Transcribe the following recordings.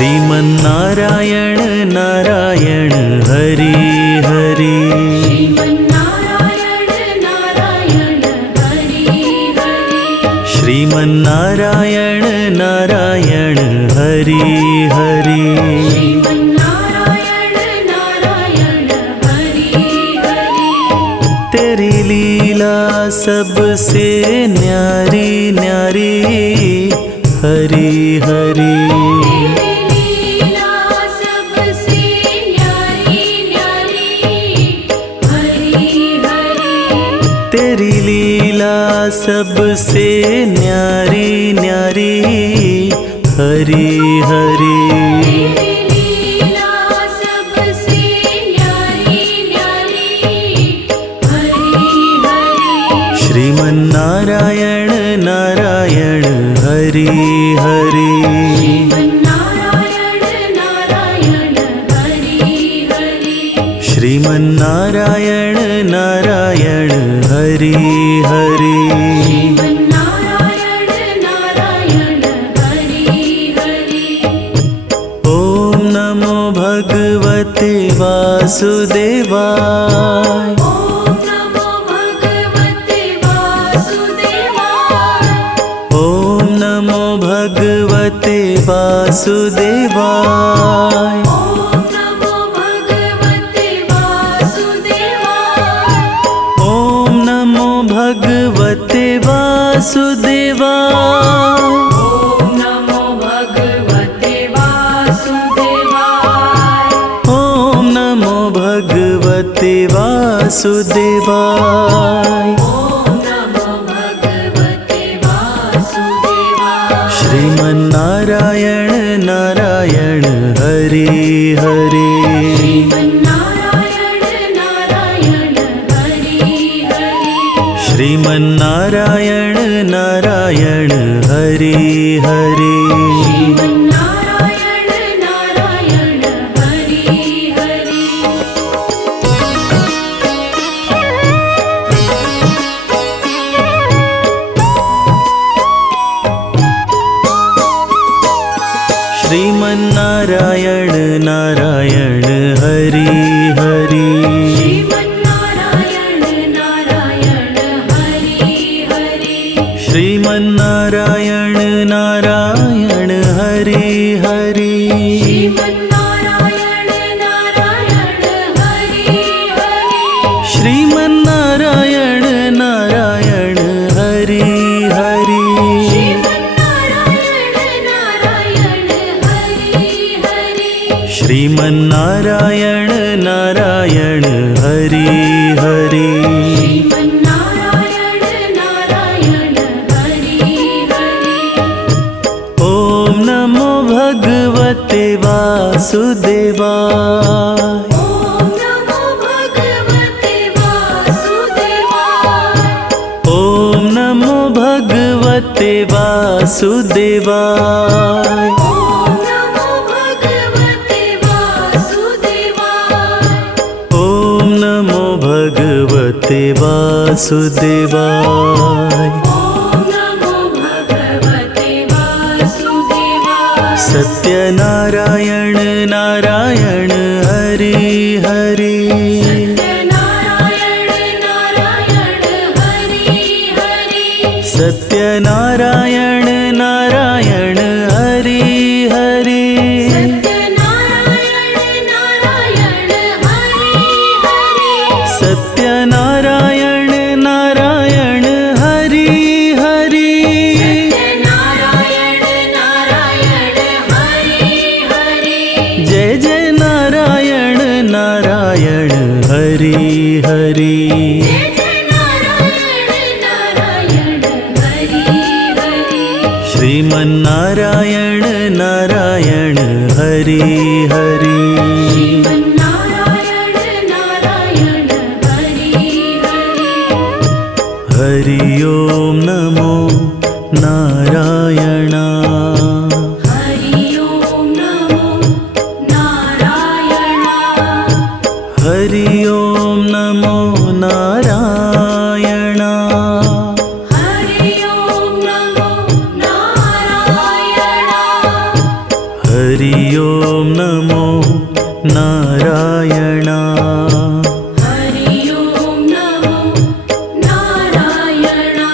श्रीमन्नारायण नारायण हरि हरि। श्रीमन्नारायण नारायण हरि हरि। श्रीमन्नारायण नारायण हरि हरि। श्रीमन्नारायण नारायण हरि हरि। तेरी लीला सबसे न्यारी न्यारी हरि हरि। तेरी लीला सबसे न्यारी न्यारी हरि हरि। श्रीमन्नारायण नारायण हरि हरि। श्रीमन्नारायण नारायण हरि हरि। ॐ नमो भगवते वासुदेवाय। ॐ नमो भगवते वासुदेवाय। ॐ नमो भगवते वासुदेवाय। ॐ नमो भगवते वासुदेवाय। श्रीमन्नारायण नारायण हरि हरि। श्रीमन्नारायण नारायण हरि हरि। श्रीमन्नारायण नारायण हरि हरि। श्रीमन्नारायण नारायण हरि हरि। श्रीमन्नारायण नारायण हरि हरि। श्रीमन्नारायण नारायण हरि हरि। ॐ नमो भगवते वासुदेवाय। ॐ नमो भगवते वासुदेवाय। ॐ नमो भगवते वासुदेवाय। सत्यनारायण नारायण हरि हरि। सत्यनारायण नारायण हरि हरि। सत्यनारायण नारायण हरि हरि। जय जय नारायण नारायण हरि हरि। श्रीमन्नारायण नारायण हरि हरि। हरि ओम नमो नारायण। हरि ओम नमो नारायण। हरि ओम नमो नारायण। हरि ओम नमो नारायणा। हरि ओम नमो नारायणा।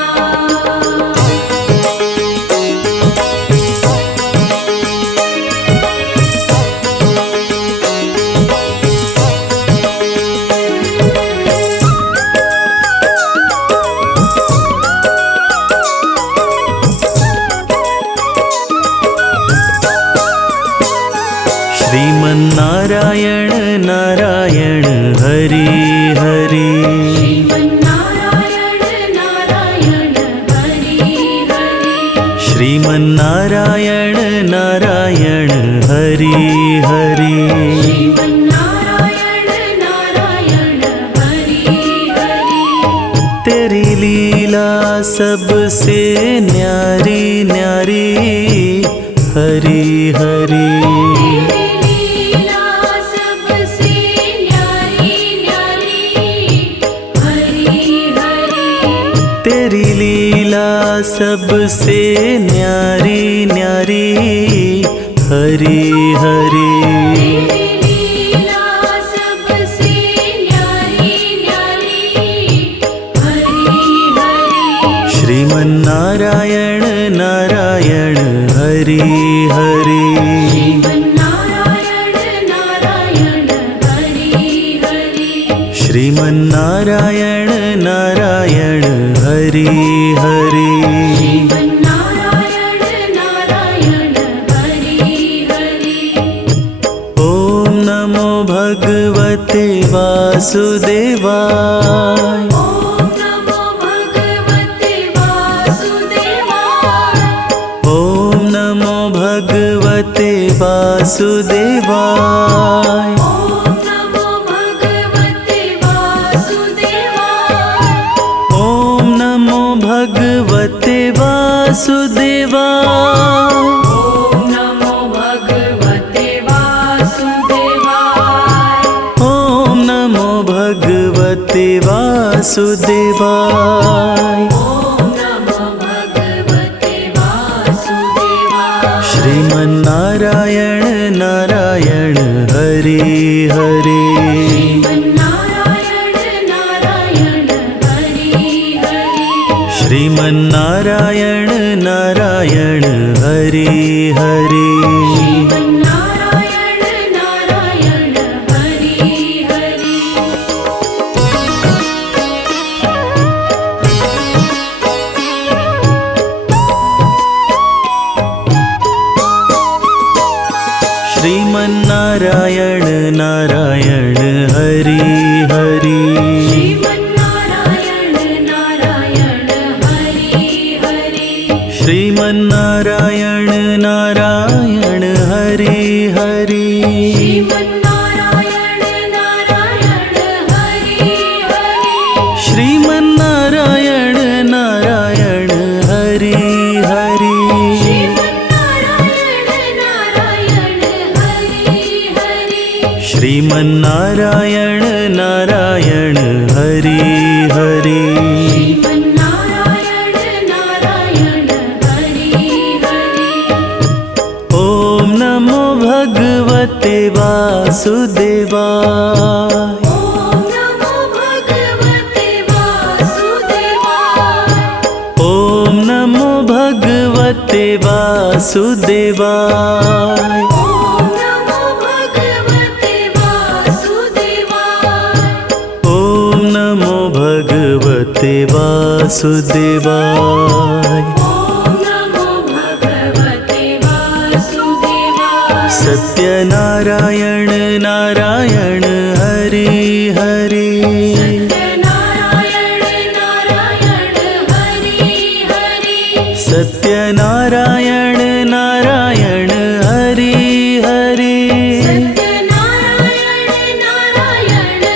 श्रीमन्नारायण नारायण हरि हरि। श्रीमन्नारायण नारायण हरि हरि। श्रीमन्नारायण नारायण हरि हरि। श्रीमन्नारायण नारायण हरि हरि। तेरी लीला सबसे न्यारी न्यारी हरि हरि। तेरी लीला सबसे न्यारी न्यारी हरि हरि। तेरी लीला सबसे न्यारी न्यारी हरि हरि। श्रीमन्नारायण नारायण हरि हरि। श्रीमन्नारायण नारायण हरि हरि। श्रीमन्नारायण नारायण हरि हरि। श्रीमन्नारायण नारायण हरि हरि। ओम नमो भगवते वासुदेवाय। ओम नमो भगवते वासुदेवाय। ओम नमो भगवते वासुदेवाय। ओम नमो भगवते वासुदेवाय। ओम नमो भगवते वासुदेवाय। ओम नमो भगवते वासुदेवाय। ओम नमो भगवते वासुदेवाय। ओम नमो भगवते वासुदेवाय। श्रीमन्नारायण नारायण हरि हरि। श्रीमन्नारायण नारायण हरि हरि। श्रीमन्नारायण नारायण हरि हरि। श्रीमन्नारायण नारायण हरि हरि। श्रीमन्नारायण नारायण हरि हरि। श्रीमन्नारायण नारायण हरि हरि। श्रीमन्नारायण नारायण हरि हरि। श्रीमन्नारायण नारायण हरि हरि। श्रीमन्नारायण नारायण हरि हरि। श्रीमन्नारायण नारायण हरि हरि। श्रीमन्नारायण नारायण हरि हरि। श्रीमन्नारायण नारायण हरि हरि। ओम नमो भगवते वासुदेवाय। ओम नमो भगवते वासुदेवाय। ओम नमो भगवते वासुदेवाय। ओम नमो भगवते वासुदेवाय। ओम नमो भगवते वासुदेवाय। ओम नमो भगवते वासुदेवाय। सत्यनारायण नारायण हरि हरि। सत्यनारायण नारायण हरि हरि। सत्यनारायण नारायण हरि हरि। सत्यनारायण नारायण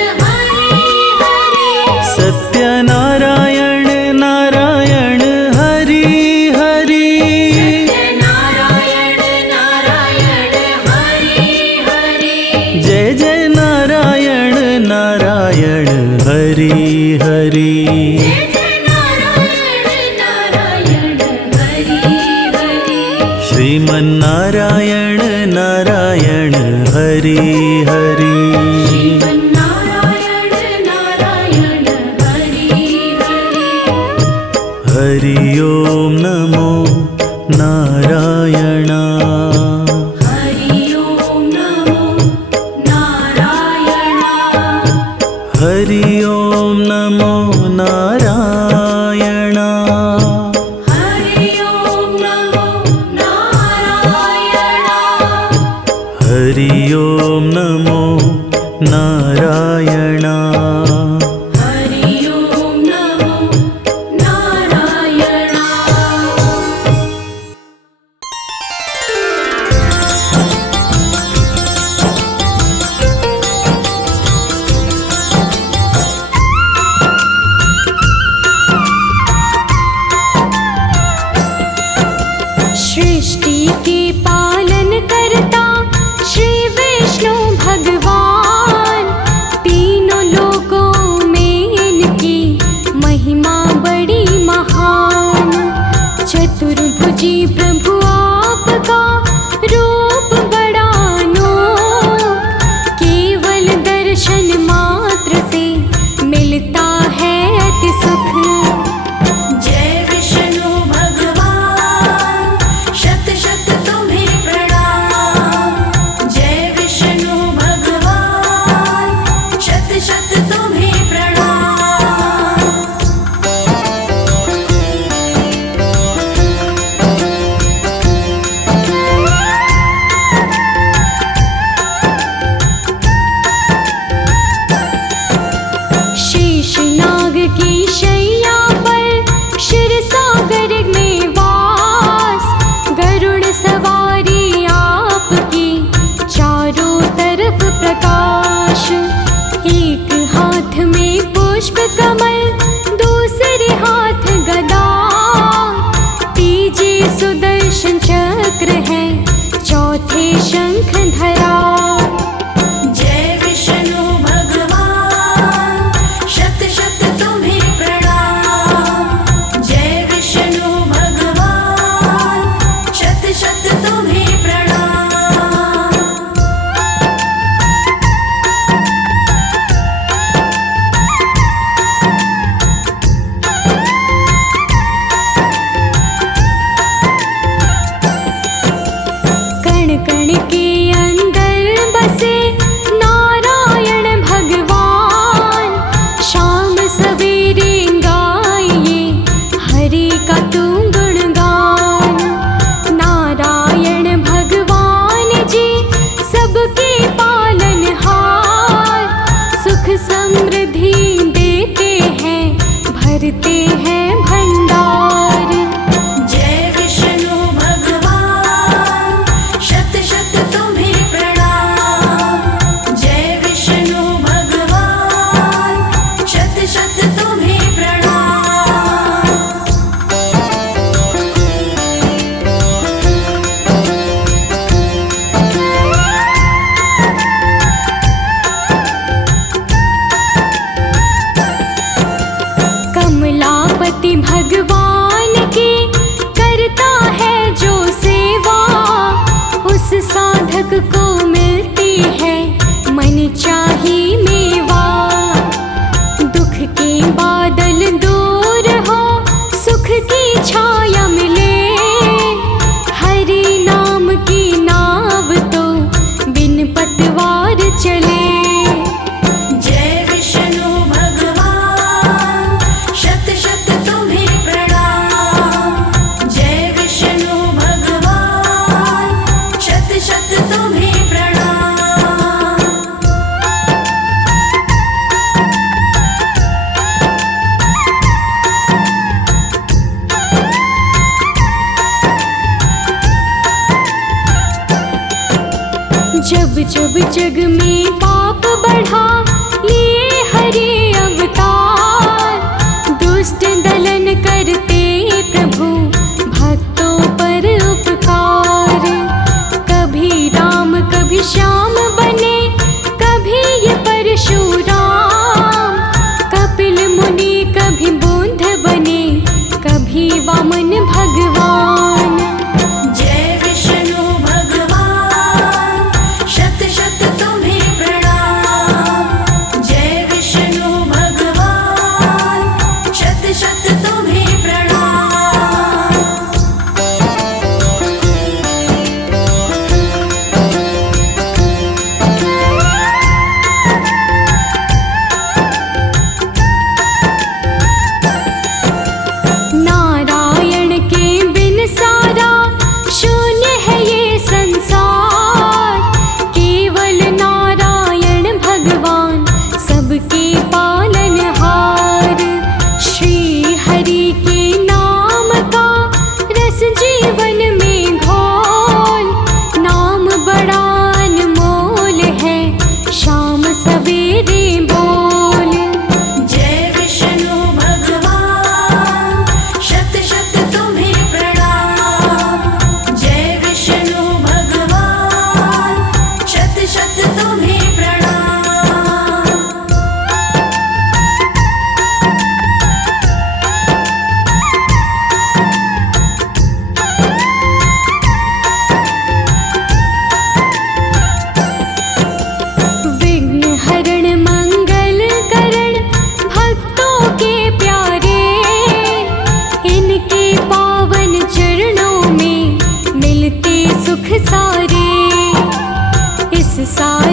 हरि हरि। सत्यनारायण नारायण हरि हरि। सत्यनारायण नारायण हरि हरि। जय जय नारायण नारायण हरि हरि। जय जय नारायण नारायण हरि हरि। श्रीमन्नारायण नारायण हरि हरि नारायण नारायण हरि हरि हरि ओम नमो नारायण हरि ओम नमो नारायण हरि ओम नमो नारायण हरि ओम नमो नारायण हरि ओम नमो नारायण हरि ओम नमो नारायण सृष्टि के पालन करता श्री विष्णु भगवान, तीनों लोकों में इनकी महिमा बड़ी महान। चतुर्भुजी प्रभु आपका रूप बड़ा अनूप, केवल दर्शन मात्र से मिलता है अति सुख। जय विष्णु भगवान शत शत तुम्हें प्रणाम। जय विष्णु भगवान शत शत तुम्हें प्रणाम। शेषनाग की शैया पर क्षीर सागर में वास, गरुड़ सवारी आपकी चारों तरफ प्रकाश। एक हाथ में पुष्प कमल दूसरे हाथ गदा, तीजे सुदर्शन चक्र है चौथे शंख धरा। जय विष्णु भगवान शत शत तुम्हें प्रणाम। जय विष्णु भगवान शत शत तुम्हें प्रणाम। कण कण के अंदर बसे नारायण भगवान, शाम सवेरे गाइए हरि का तुम गुणगान। नारायण भगवान जी सबके पालनहार, सुख समृद्धि देते हैं भरते हैं भंडार। जय विष्णु भगवान शत शत तुम्हें प्रणाम। जय विष्णु भगवान शत शत तुम्हें प्रणाम। कमलापति भगवान की करता है जो सेवा, उस साधक को मिलती है मन चाही मेवा। दुख के बादल दूर हो सुख की छाया मिले, हरि नाम की नाव तो बिन पतवार चले। जय विष्णु भगवान शत शत तुम्हें प्रणाम। जय विष्णु भगवान शत शत तुम्हें प्रणाम। जब जब जग में पाप बढ़ा लिए हरि अवतार, दुष्ट दलन करते प्रभु भक्तों पर उपकार। कभी राम कभी श्याम बने, कभी ये परशुराम। कपिल मुनि कभी बुद्ध बने, कभी वामन भगवान। जय विष्णु भगवान शत शत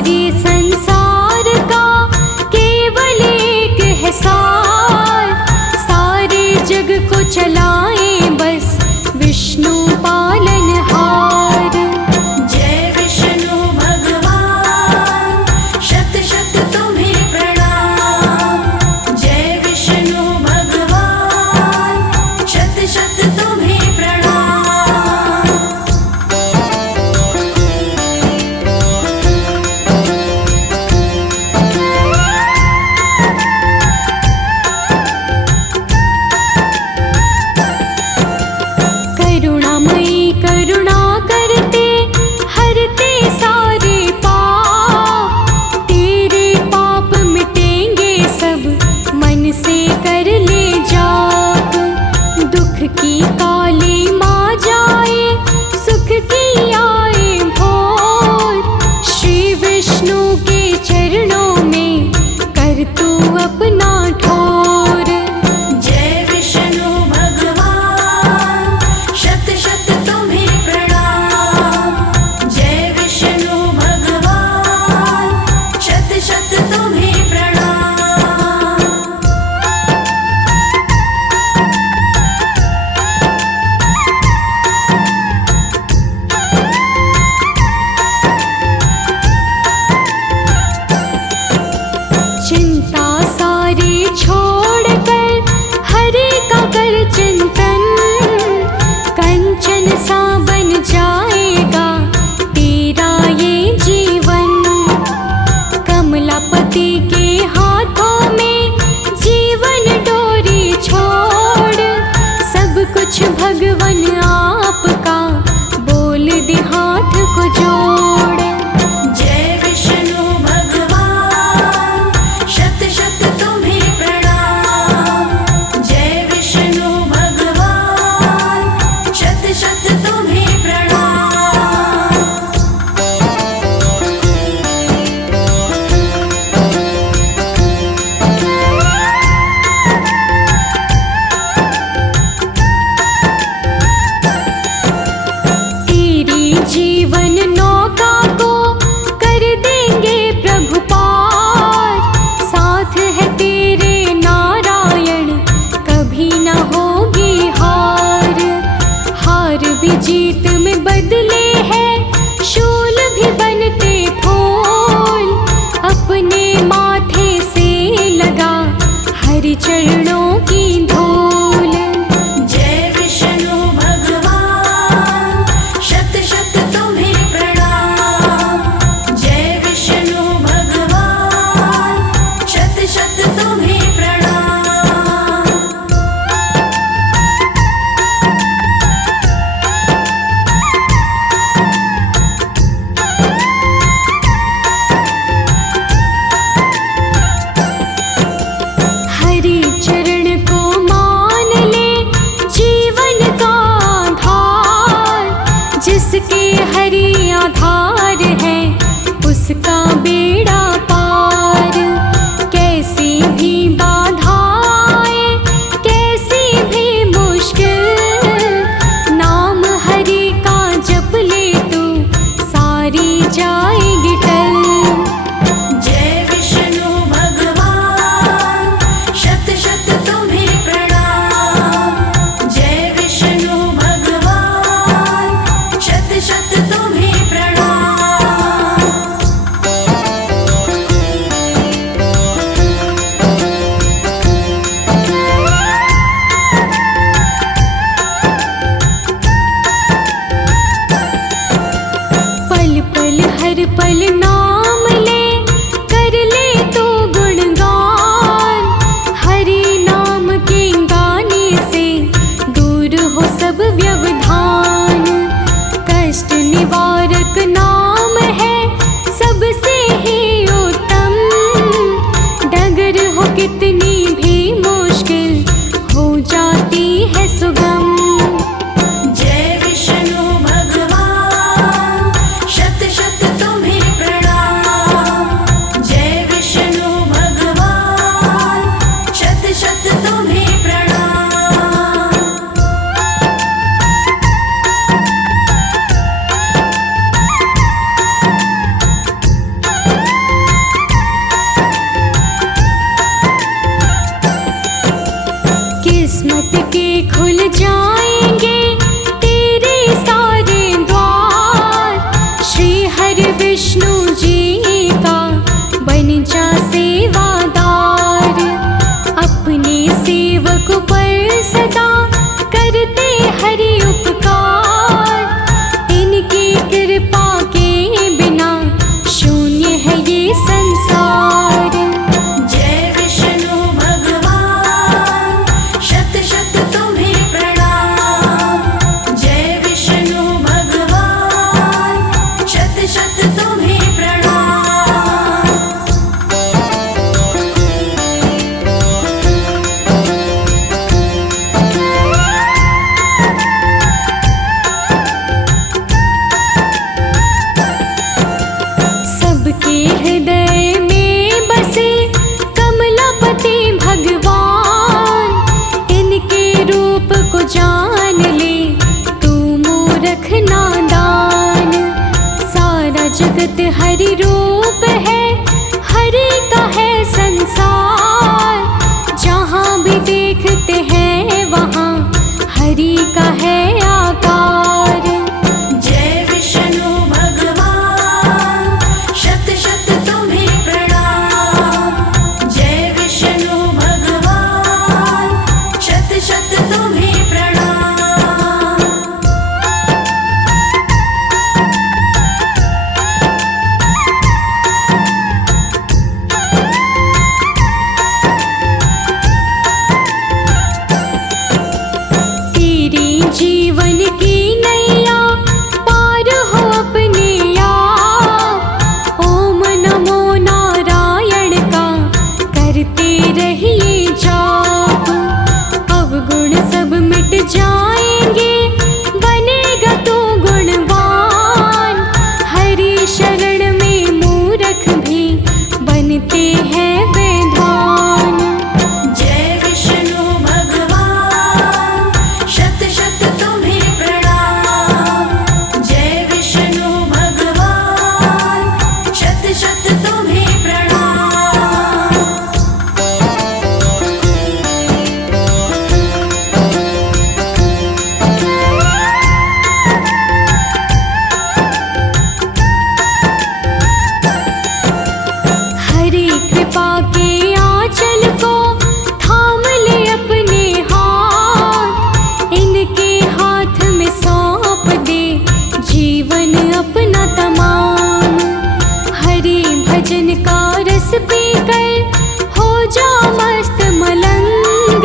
सारे संसार का केवल एक है सार, सारे जग को चलाए बस विष्णु पालनहार। जय विष्णु भगवान, शत शत तुम्हें प्रणाम। जय विष्णु भगवान, शत शत तुम्हें प्रणाम। करुणामयी करुणा करते हरते सारे पाप, तेरे पाप मिटेंगे सब मन से कर ले जाप। दुख की काली माँ जाए सुख की आए भोर, श्री विष्णु के चरणों में कर तू अपना ठोर। जय विष्णु भगवान, शत शत तुम्हें प्रणाम। जय विष्णु भगवान, शत शत तुम्हें प्रणाम। चिंता सारी छोड़कर हरे का कर चिंतन, कंचन सा बन जाएगा तेरा ये जीवन। कमलापति के हाथों में जीवन डोरी छोड़, सब कुछ भगवन आपका बोल दे हाथ को जोड़। जय विष्णु भगवान, शत शत तुम्हें प्रणाम। जय विष्णु भगवान, शत शत तुम्हें प्रणाम। तेरी जीवन नौका को कर देंगे प्रभु पार, साथ है तेरे नारायण कभी न होगी हार। हार भी जीत में बदले है शूल भी बनते फूल, अपने माथे से लगा हरि चरणों की धूल। जय विष्णु भगवान, शत शत तुम्हें प्रणाम। जय विष्णु भगवान, शत शत तुम्हें प्रणाम। हरि चरण को मान ले जीवन का आधार, जिसके हरि आधार है उसका बेड़ा पार। कैसी भी बाधा आए कैसी भी मुश्किल, नाम हरि का जप ले तू सारी जाएगी टल। जय विष्णु भगवान, शत शत तुम्हें प्रणाम। जय विष्णु भगवान, शत शत तुम्हें प्रणाम। पल पल हर पल नाम ले कर ले तो गुणगान, हरि नाम के गाने से दूर हो सब व्यवधान। कष्ट निवारक नाम है सबसे ही उत्तम, डगर हो कितनी भी मुश्किल हो जाती है सुगम। जय विष्णु भगवान, शत शत तुम्हें प्रणाम। जय विष्णु भगवान, शत शत तुम्हें प्रणाम। जगत हरि रूप है, हरि का है संसार। जहाँ भी देखते हैं वहाँ हरि का है आकार। जय विष्णु भगवान, शत शत तुम्हें प्रणाम। जय विष्णु भगवान, शत शत तुम्हें प्रणाम। तेरी जीवन की नैया पार हो अपने आप। ओम नमो नारायण का करते रहिए जाप। अवगुण सब मिट जाएंगे, बनेगा तो गुणवान। हरि शरण में मूर्ख भी बनते हैं विद्वान। जय विष्णु भगवान, शत शत तुम्हें प्रणाम। जय विष्णु भगवान, शत शत तुम्हें प्रणाम। हरि कृपा के आंचल को थाम ले अपने हाथ। इनके हाथ में सौंप दे जीवन अपना तमाम। हरि भजन का रस पीकर हो जा मस्त मलंग।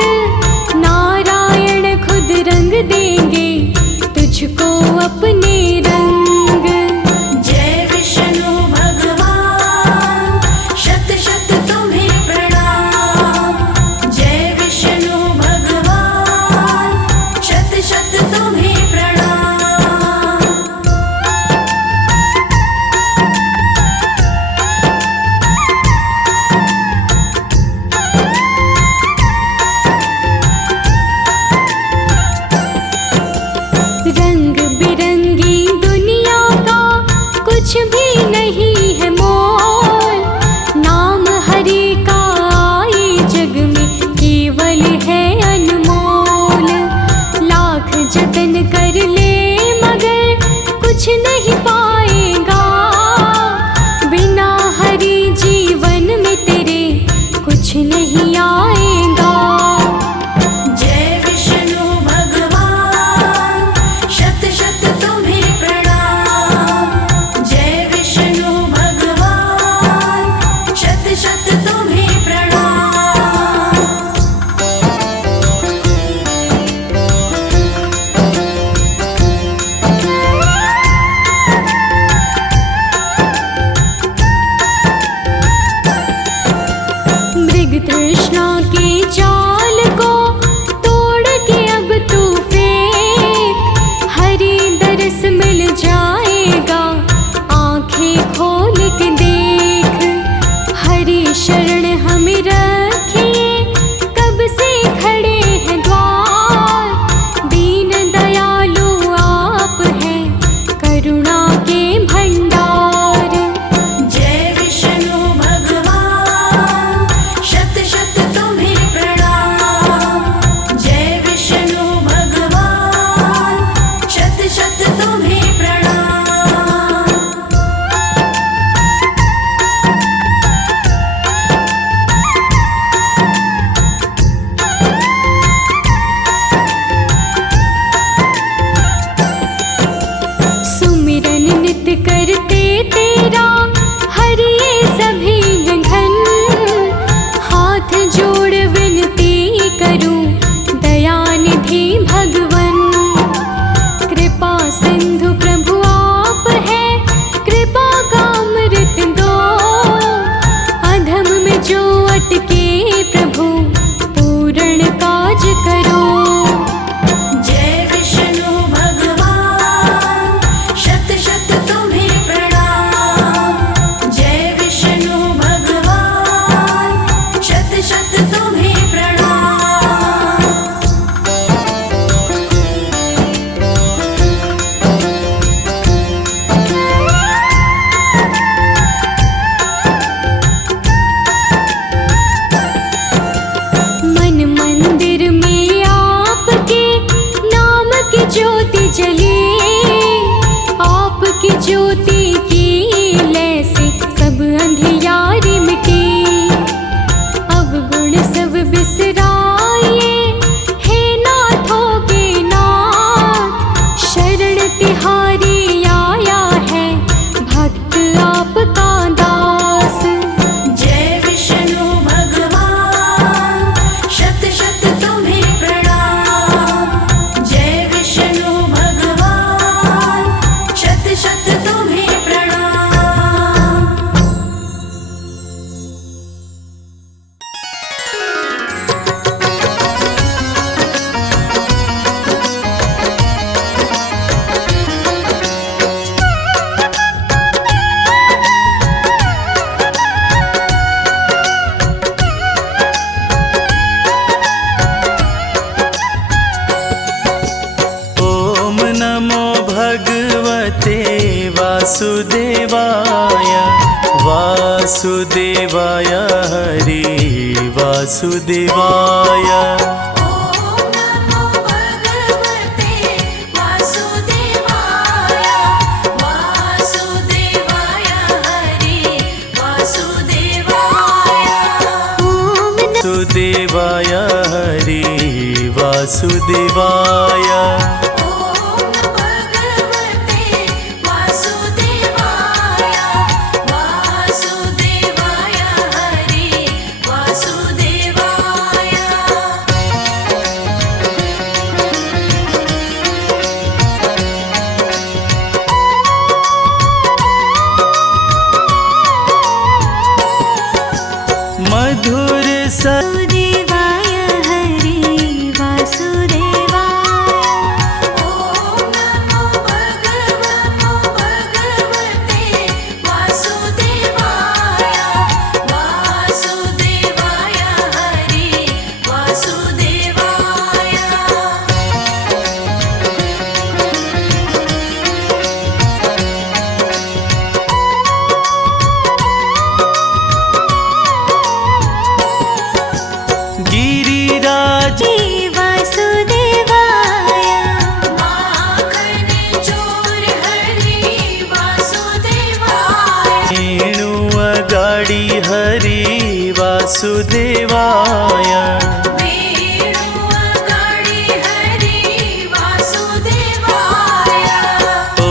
नारायण खुद रंग देंगे तुझको अपने रंग। जय विष्णु भगवान, शत शत तुम्हें प्रणाम। जय विष्णु भगवान, शत शत तुम्हें प्रणाम। रंग बिरंगी दुनिया का कुछ भी नहीं है मोल। नाम हरि का आए जग में केवल है अनमोल। लाख जतन कर ले मगर कुछ नहीं पाएगा। बिना हरि जीवन में तेरे कुछ नहीं आएगा। जय विष्णु भगवान, शत शत तुम्हें प्रणाम। जय विष्णु भगवान, शत शत तुम्हें प्रणाम। मृग तृष्णा के जाल को तोड़ के अब तू फेंक। हरि दरस मिल जाएगा, आंखें खोल के देख। हरि शरण हमें रखिए, कब से खड़े हैं द्वार। दीन दयालु आप हैं, करुणा के भंडार। जय विष्णु भगवान, शत शत तुम्हें प्रणाम। जय विष्णु भगवान, शत शत तुम्हें प्रणाम। सुमिरन नित करते तेरा हरि ये सभी विघ्न। हाथ जोड़ विनती करूं दयानिधि भगवन। कृपा सिंधु प्रभु आप है, कृपा का अमृत दो। अधम में जो अटके प्रभु पूर्ण काज करो। जय विष्णु भगवान, शत शत तुम्हें भगवते वासुदेवाय वासुदेवाय हरि वासुदेवाय। वासुदेवाय हरि वासुदेवाय। मधुर वासुदेवाय हरि वासुदेवाय। ॐ नमो भगवते वासुदेवाय वासुदेवाय हरि वासुदेवाय। गिरिराज वासुदेवाय। माखन चोर हरि वासुदेवाय। वेणु अगाड़ी हरि वासुदेवाय। वेणु अगाड़ी हरि वासुदेवाय। ॐ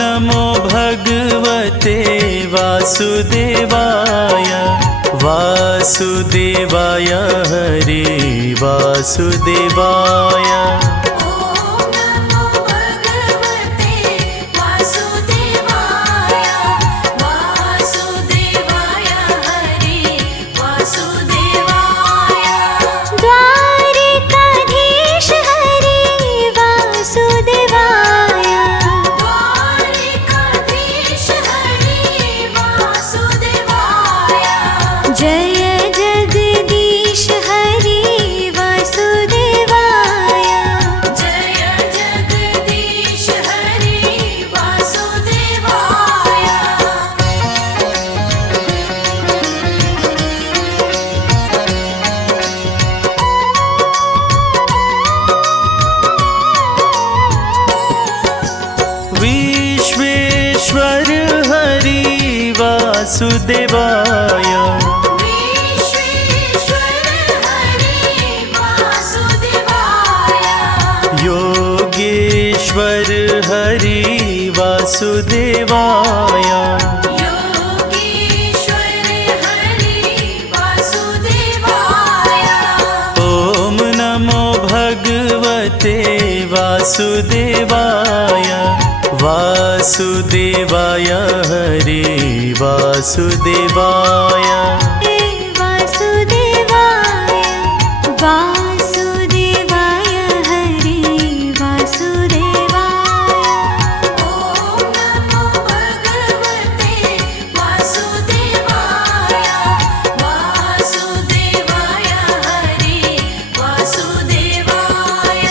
नमो भगवते वासुदेवाय वासुदेवाय हरि वासुदेवाय। ॐ नमो भगवते वासुदेवाय वासुदेवाय हरि वासुदेवाय। द्वारिकाधीश हरि वासुदेवाय। द्वारिकाधीश हरि वासुदेवाय। जय जगदीश हरि वासुदेवाय। जय जगदीश हरि वासुदेवाय। विश्वेश्वर हरि वासुदेवाय। विश्वेश्वर हरि वासुदेवाय। योगेश्वर हरि वासुदेवाय। योगेश्वर हरि वासुदेवाय। ॐ नमो भगवते वासुदेवाय वासुदेवाय हरि वासुदेवाय। वासुदेवाय वासुदेवाय हरि वासुदेवाय। ॐ नमो भगवते वासुदेवाय वासुदेवाय हरि वासुदेवाय।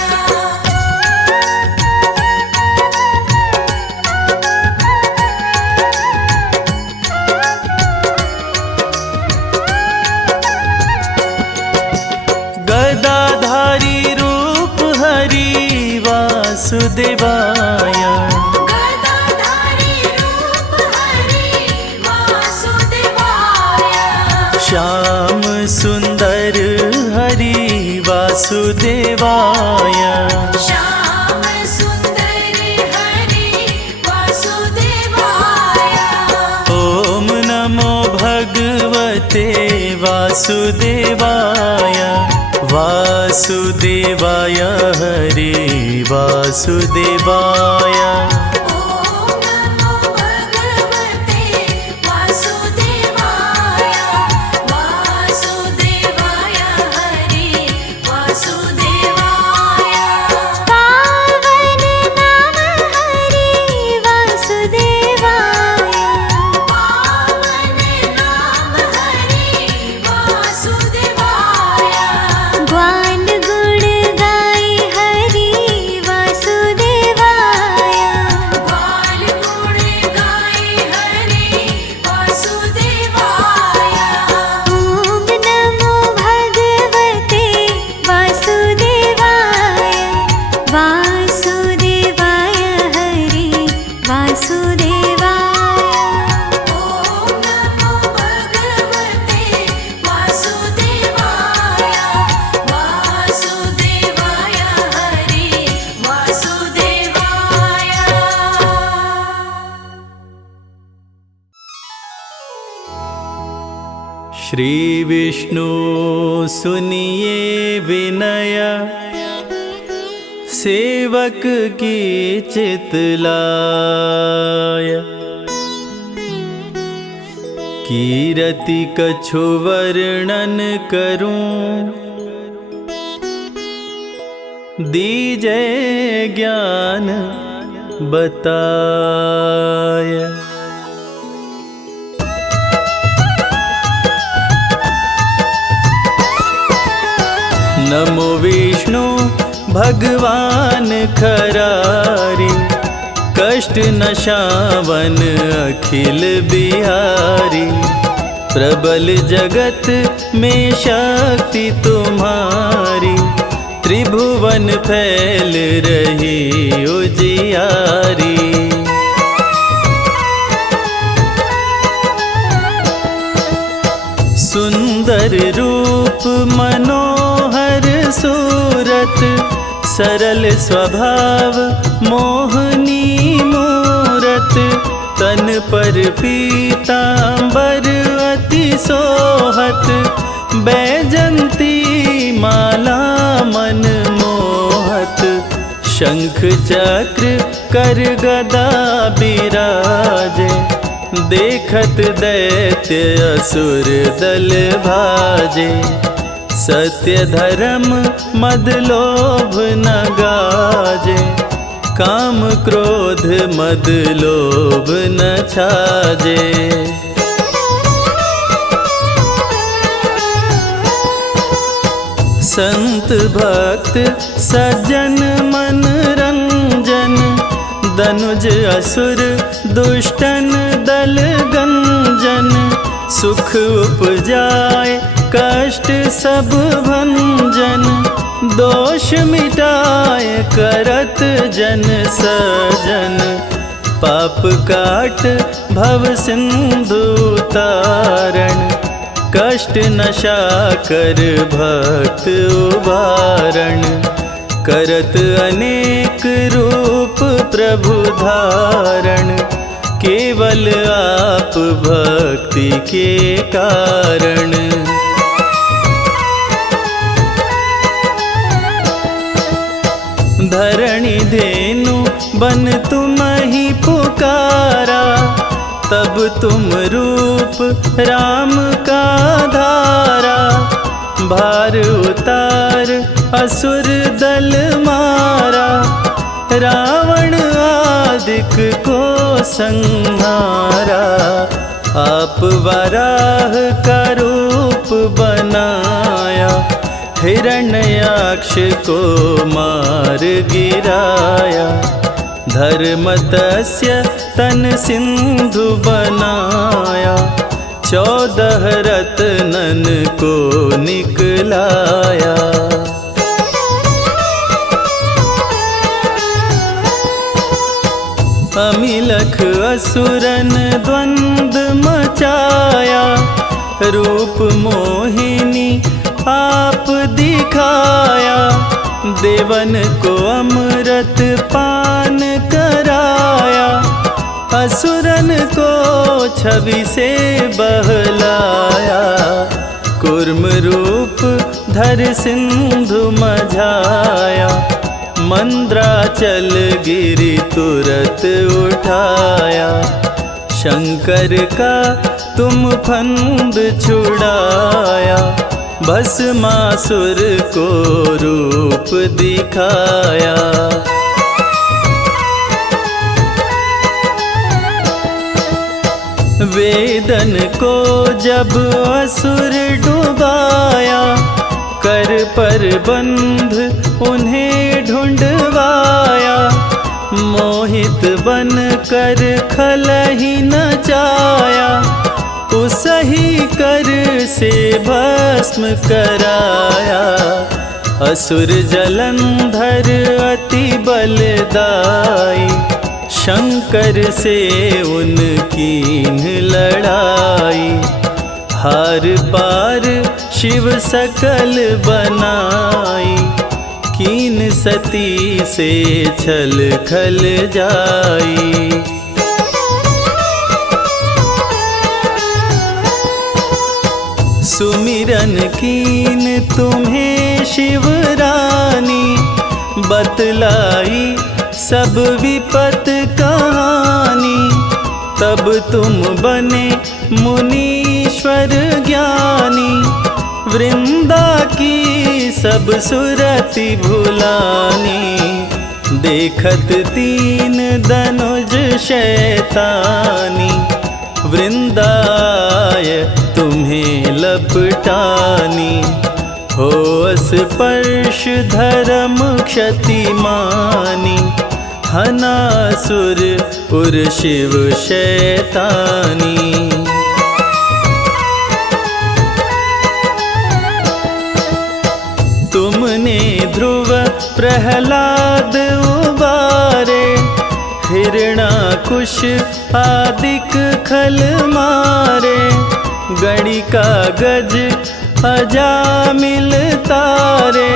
गदाधारी रूप हरि वासुदेवाय। गदाधारी रूप हरि वासुदेवाय। श्याम सुंदर हरि वासुदेवाय। श्याम सुंदर हरि वासुदेवाय। ॐ नमो भगवते वासुदेवाय वासुदेवाय हरि वासुदेवाय। ॐ नमो भगवते वासुदेवाय वासुदेवाय हरि वासुदेवाय। पावन नाम हरि वासुदेवाय। पावन नाम हरि वासुदेवाय। ग्वाल गुण गाय हरि वासुदेवाय। वासुदेवाय। ॐ नमो भगवते वासुदेवाय। वासुदेवाय हरि वासुदेवाय। श्री विष्णु सुनिए विनय, सेवक की चितलाय। कीरति कछु वर्णन करूं, दीजै ज्ञान बताय। नमो विष्णु भगवान खरारी, कष्ट नशावन अखिल बिहारी। प्रबल जगत में शक्ति तुम्हारी, त्रिभुवन फैल रही उजियारी। सुंदर रूप मनोहर सूरत, सरल स्वभाव मोहनी मूरत। तन पर पीतांबर अति सोहत, बैजंती माला मन मोहत। शंख चक्र कर गदा बिराजे, देखत दैत्य असुर दल भाजे। सत्य धर्म मद लोभ न गाजे, काम क्रोध मद लोभ न छाजे। संत भक्त सज्जन मन रंजन, दनुज असुर दुष्टन दल गंजन। सुख उपजाए कष्ट सब भंजन, दोष मिटाए करत जन सजन। पाप काट भव सिंधु तारण, कष्ट नशा कर भक्त उबारण। करत अनेक रूप प्रभु धारण, केवल आप भक्ति के कारण। धरणी धेनु बन तुम ही पुकारा, तब तुम रूप राम का धारा। भार उतार असुर दल मारा, रावण आदिक को संहारा। आप वराह का रूप बनाया, हिरण्याक्ष को मार गिराया। धर्मतस्य तन सिंधु बनाया, 14 रत्नन को निकलाया। अमिलख असुरन द्वंद मचाया, रूप मोहिनी आप दिखाया। देवन को अमृत पान कराया, असुरन को छवि से बहलाया। कूर्म रूप धर सिंधु मझाया, मंद्राचल गिरि तुरत उठाया। शंकर का तुम फंद छुड़ाया, भस्मासुर को रूप दिखाया। वेदन को जब असुर डुबाया, कर पर बंध उन्हें ढूंढवाया। मोहित बन कर खलहि नचाया, उसही कर से भस्म कराया। असुर जलंधर अति बलदाई, शंकर से उनकी लड़ाई, हार पार शिव सकल बनाई, कीन सती से छल खल जाई। सुमिरन कीन तुम्हें शिवरानी, बतलाई सब विपत कहानी, तब तुम बने मुनीश्वर ज्ञानी, वृंदा की सब सुरति भुलानी, देखत तीन धनुज शैतानी, वृंदाय तुम्हें लपटानी, हो स्पर्श धर्म क्षति मानी, हनासुर उर शिव शैतानी। तुमने ध्रुव प्रहलाद उबारे, हिरणाकुश आदिक खल मारे, गणिका गज अजामिल तारे,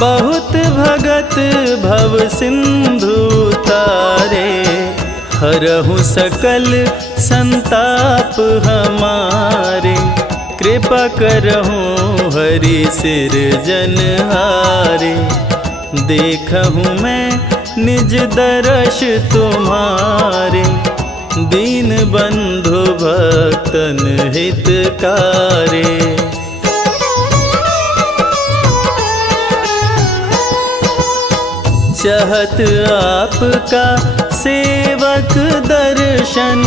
बहुत भगत भव सिंधु तारे, हरहु सकल संताप हमारे, कृपा करहु हरि सिरजनहारे, देखहु मैं निज दर्श तुम्हारे, दीन बंधु भक्तन हितकारे। चाहत आपका सेवक दर्शन,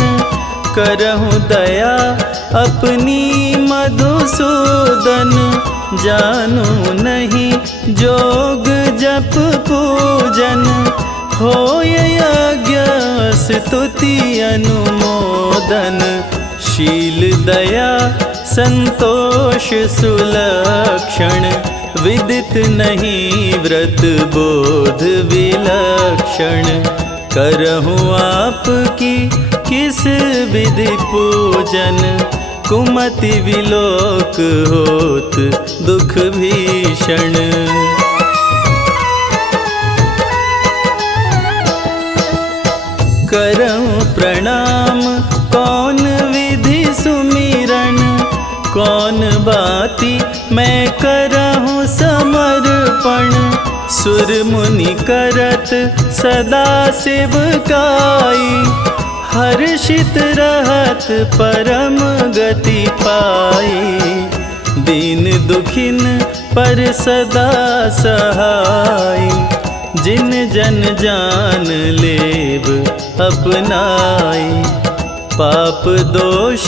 करहु दया अपनी मधुसूदन, जानू नहीं जोग जप पूजन, होय यज्ञ स्तुति अनुमोदन, शील दया संतोष सुलक्षण, विदित नहीं व्रत बोध विलक्षण, करहु आपकी किस विधि पूजन, कुमति विलोक होत दुख भीषण। करऊं प्रणाम कौन विधि सुमिरन, कौन बाती मैं करहूँ समर्पण, सुर मुनि करत सदा सेवकाई, हर्षित रहत परम गति पाई, दीन दुखिन पर सदा सहाय, जिन जन जान लेव अपनाई, पाप दोष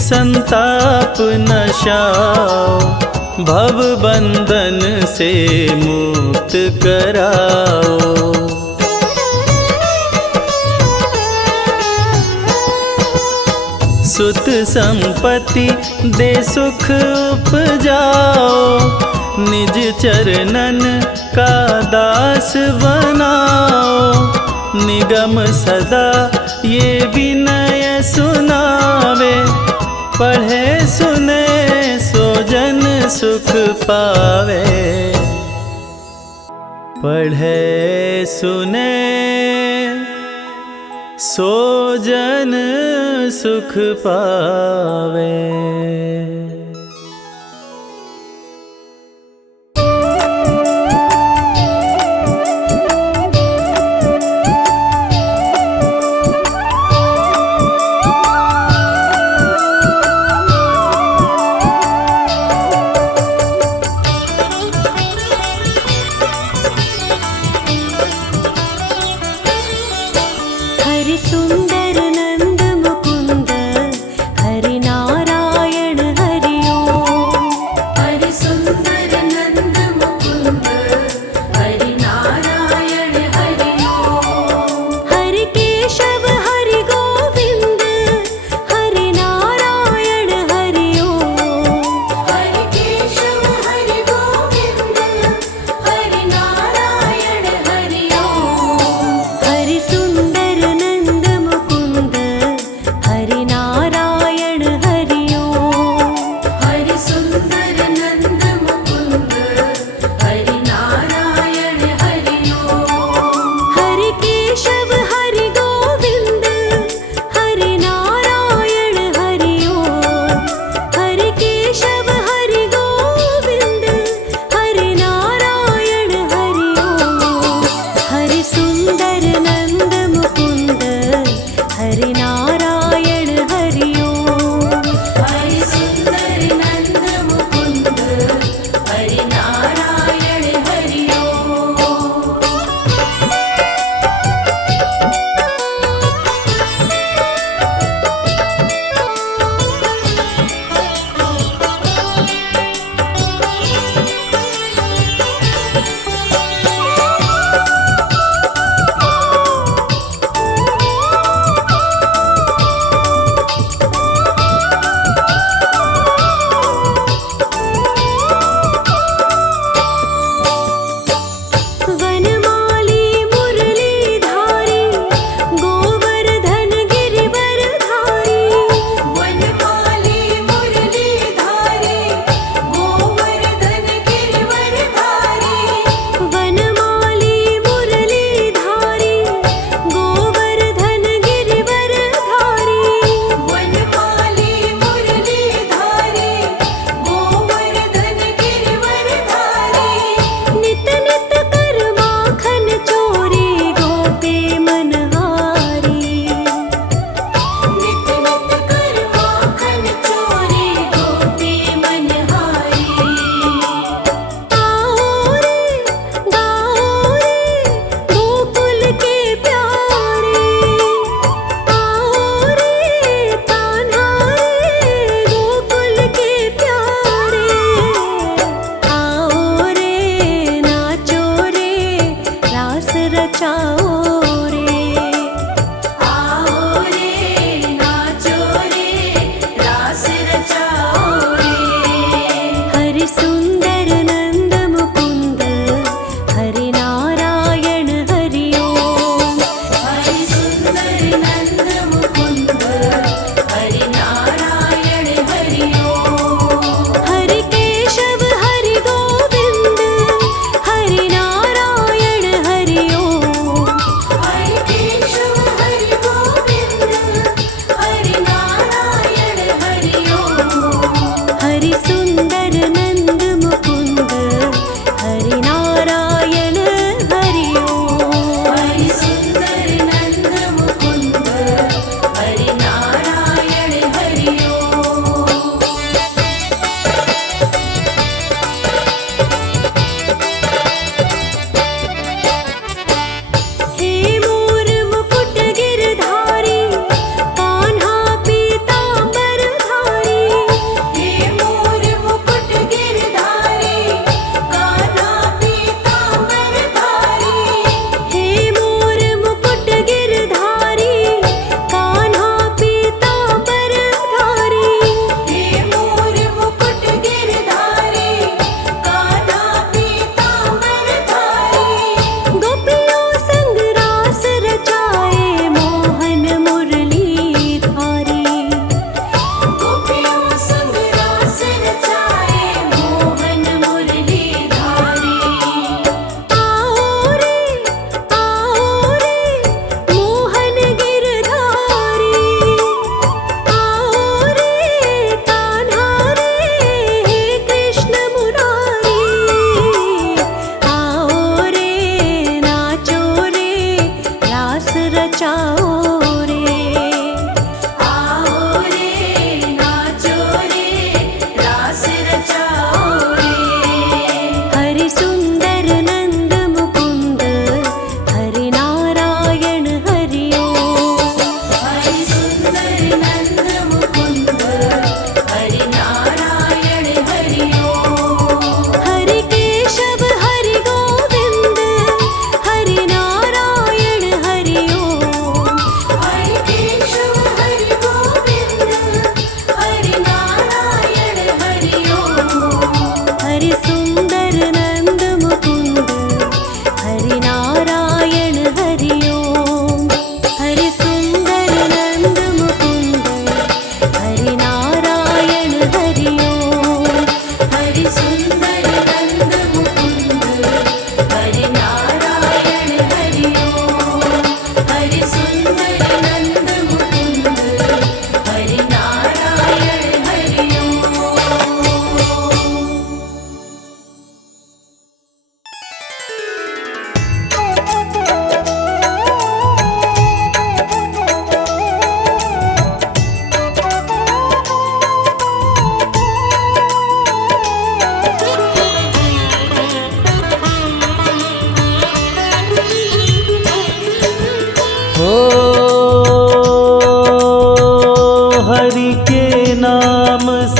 संताप नशाओ, भव बंधन से मुक्त कराओ। सुत संपत्ति दे सुख उपजाओ, निज चरणन का दास बनाओ, निगम सदा ये विनय सुनावे, पढ़े सुने सो जन सुख पावे, पढ़े सुने सो जन सुख पावे। हरि सुंदर नंद मुकुंद, हरि नारायण हरि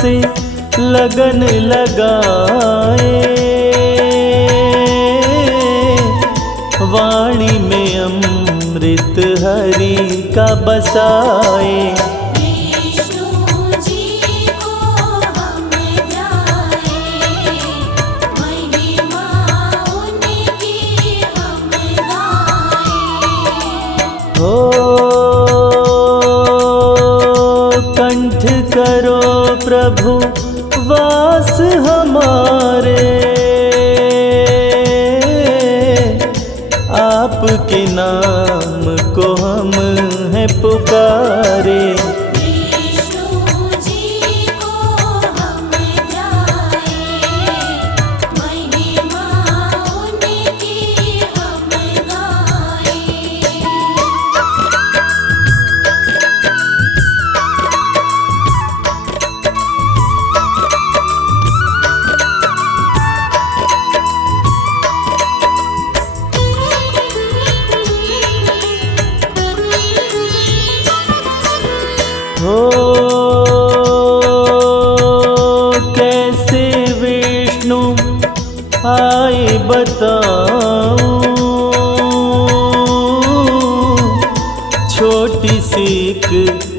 से लगन लगाए, वाणी में अमृत हरि का बसाए। विष्णु जी को हम ध्याए, महिमा उनकी हम गाएं। हो कंठ करो प्रभु वास हमारे, आपके नाम को हम हैं पुकारे। विष्णु जी को हम ध्याए, महिमा उनकी हम गाएं। हो कैसे विष्णु आए बताऊं, छोटी सी एक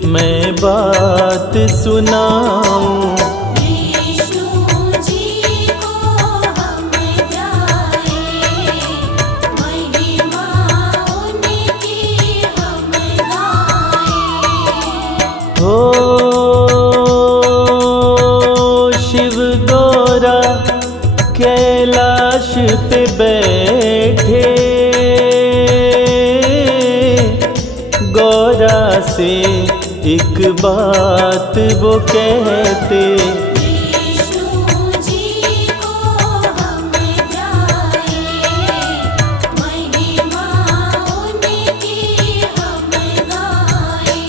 मैं बात सुनाऊं। विष्णु जी को हम ध्याए, महिमा उनकी हम गाएं। हो शिव गौरा कैलाश पे बैठे, गौरा से एक बात वो कहते। विष्णु जी को हम ध्याए, महिमा उनकी हम गाएं।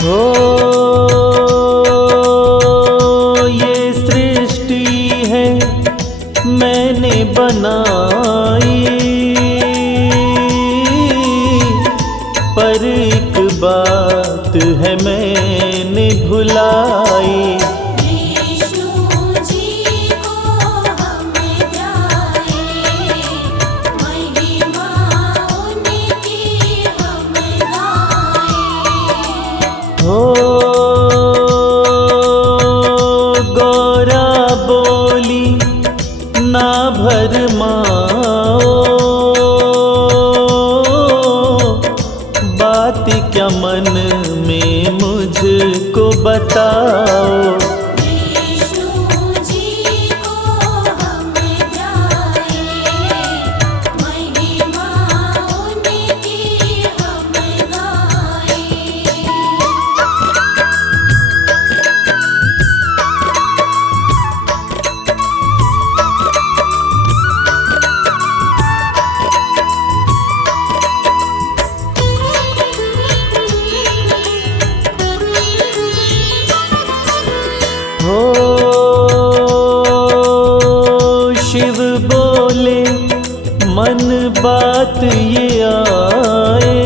हो ये सृष्टि है मैंने बनाई, पर एक बात है मैंने भुलाई। विष्णु जी को हम ध्याए, महिमा उनकी हम गाएं। हो गौरा बोली ना भरमाओ, बात क्या मन में मुझको बताओ। विष्णु जी को हम ध्याए, महिमा उनकी हम गाएं। हो शिव बोले मन बात ये आए,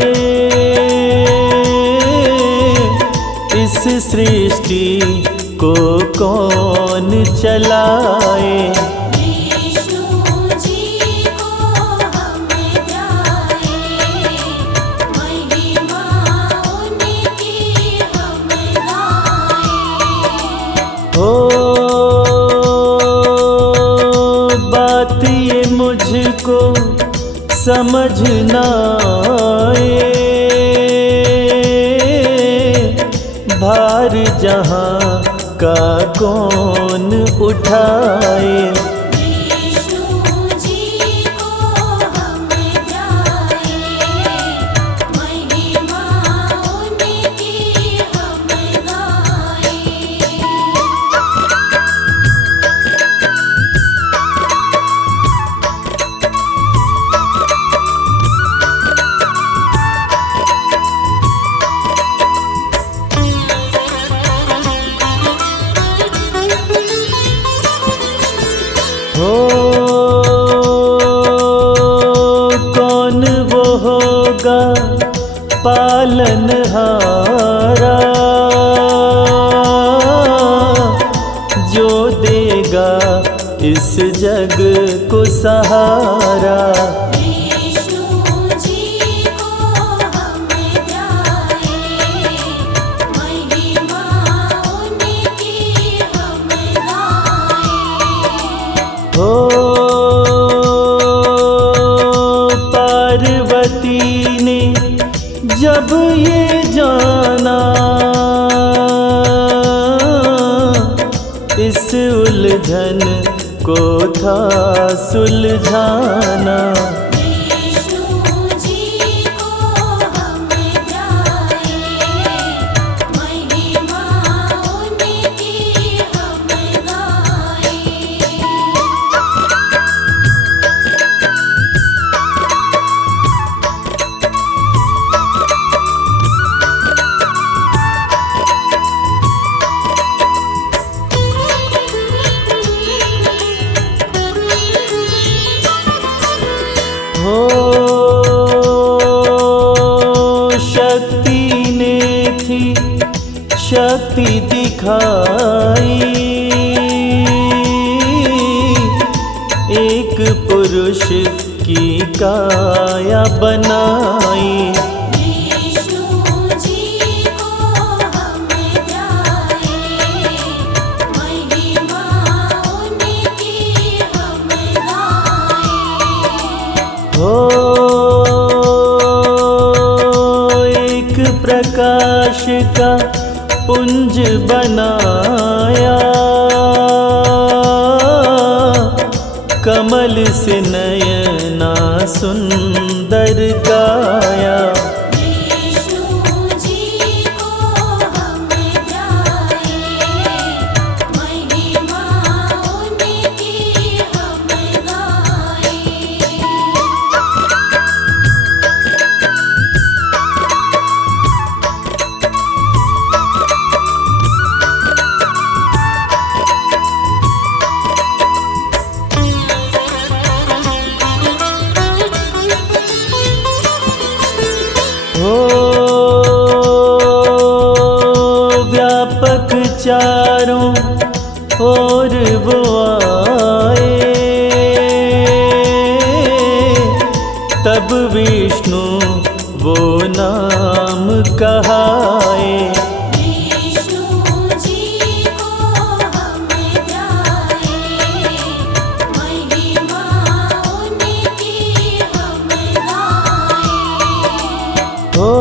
इस सृष्टि को कौन चलाए। विष्णु जी को हम ध्याए, महिमा उनकी हम गाएं। हो बात ये मुझको समझ ना आए, भार जहाँ का कौन उठाए। विष्णु जी को हम ध्याए, महिमा उनकी हम गाएं। होगा पालनहारा, जो देगा इस जग को सहारा। विष्णु जी को हम ध्याए, महिमा उनकी हम गाएं। हो पार्वती ने जब ये जाना, इस उलझन को था सुलझाना। विष्णु जी को हम ध्याए, महिमा उनकी हम गाएं। हो शक्ति ने थी शक्ति दिखाई, एक पुरुष की काया बनाई। विष्णु जी को हम ध्याए, महिमा उनकी हम गाएं। हो एक प्रकाश का पुंज बनाया, कमल से नयना सुंदर काया। विष्णु जी को हम ध्याए, महिमा उनकी हम गाएं। हो व्यापक चारों ओर वो आए, तब विष्णु वो नाम कहाए। विष्णु जी को हम ध्याए, महिमा उनकी हम गाएं। हो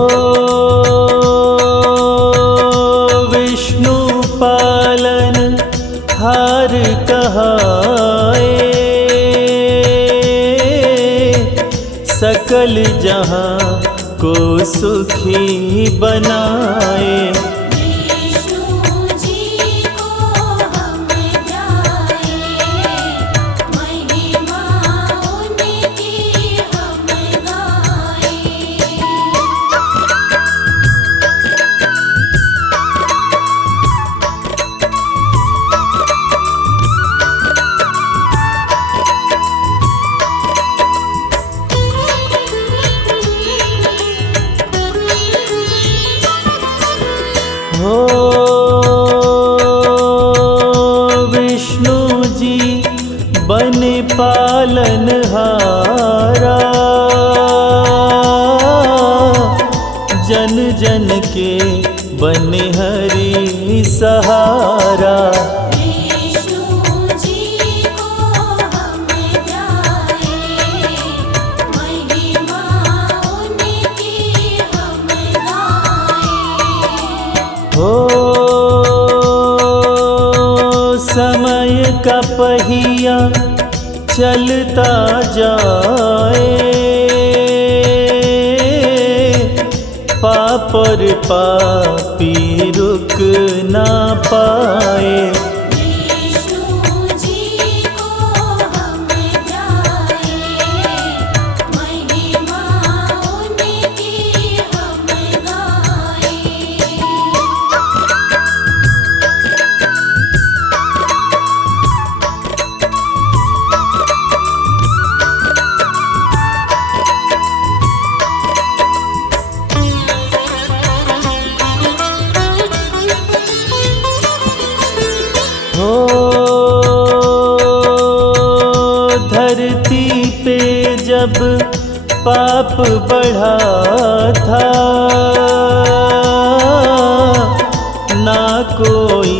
विष्णु पालन हार कहाए, सकल जहां को सुखी बनाए। विष्णु जी को हम ध्याए, महिमा उनकी हम गाएं। हो विष्णु जी बने पालनहारा, जन जन के बने हरि सहारा। विष्णु जी को हम ध्याए, महिमा उनकी हम गाएं। हो समय का पहिया चलता जाए, पाप और पापी रुक ना पाए। विष्णु जी को हम ध्याए, महिमा उनकी हम गाएं। जब पाप बढ़ा था, ना कोई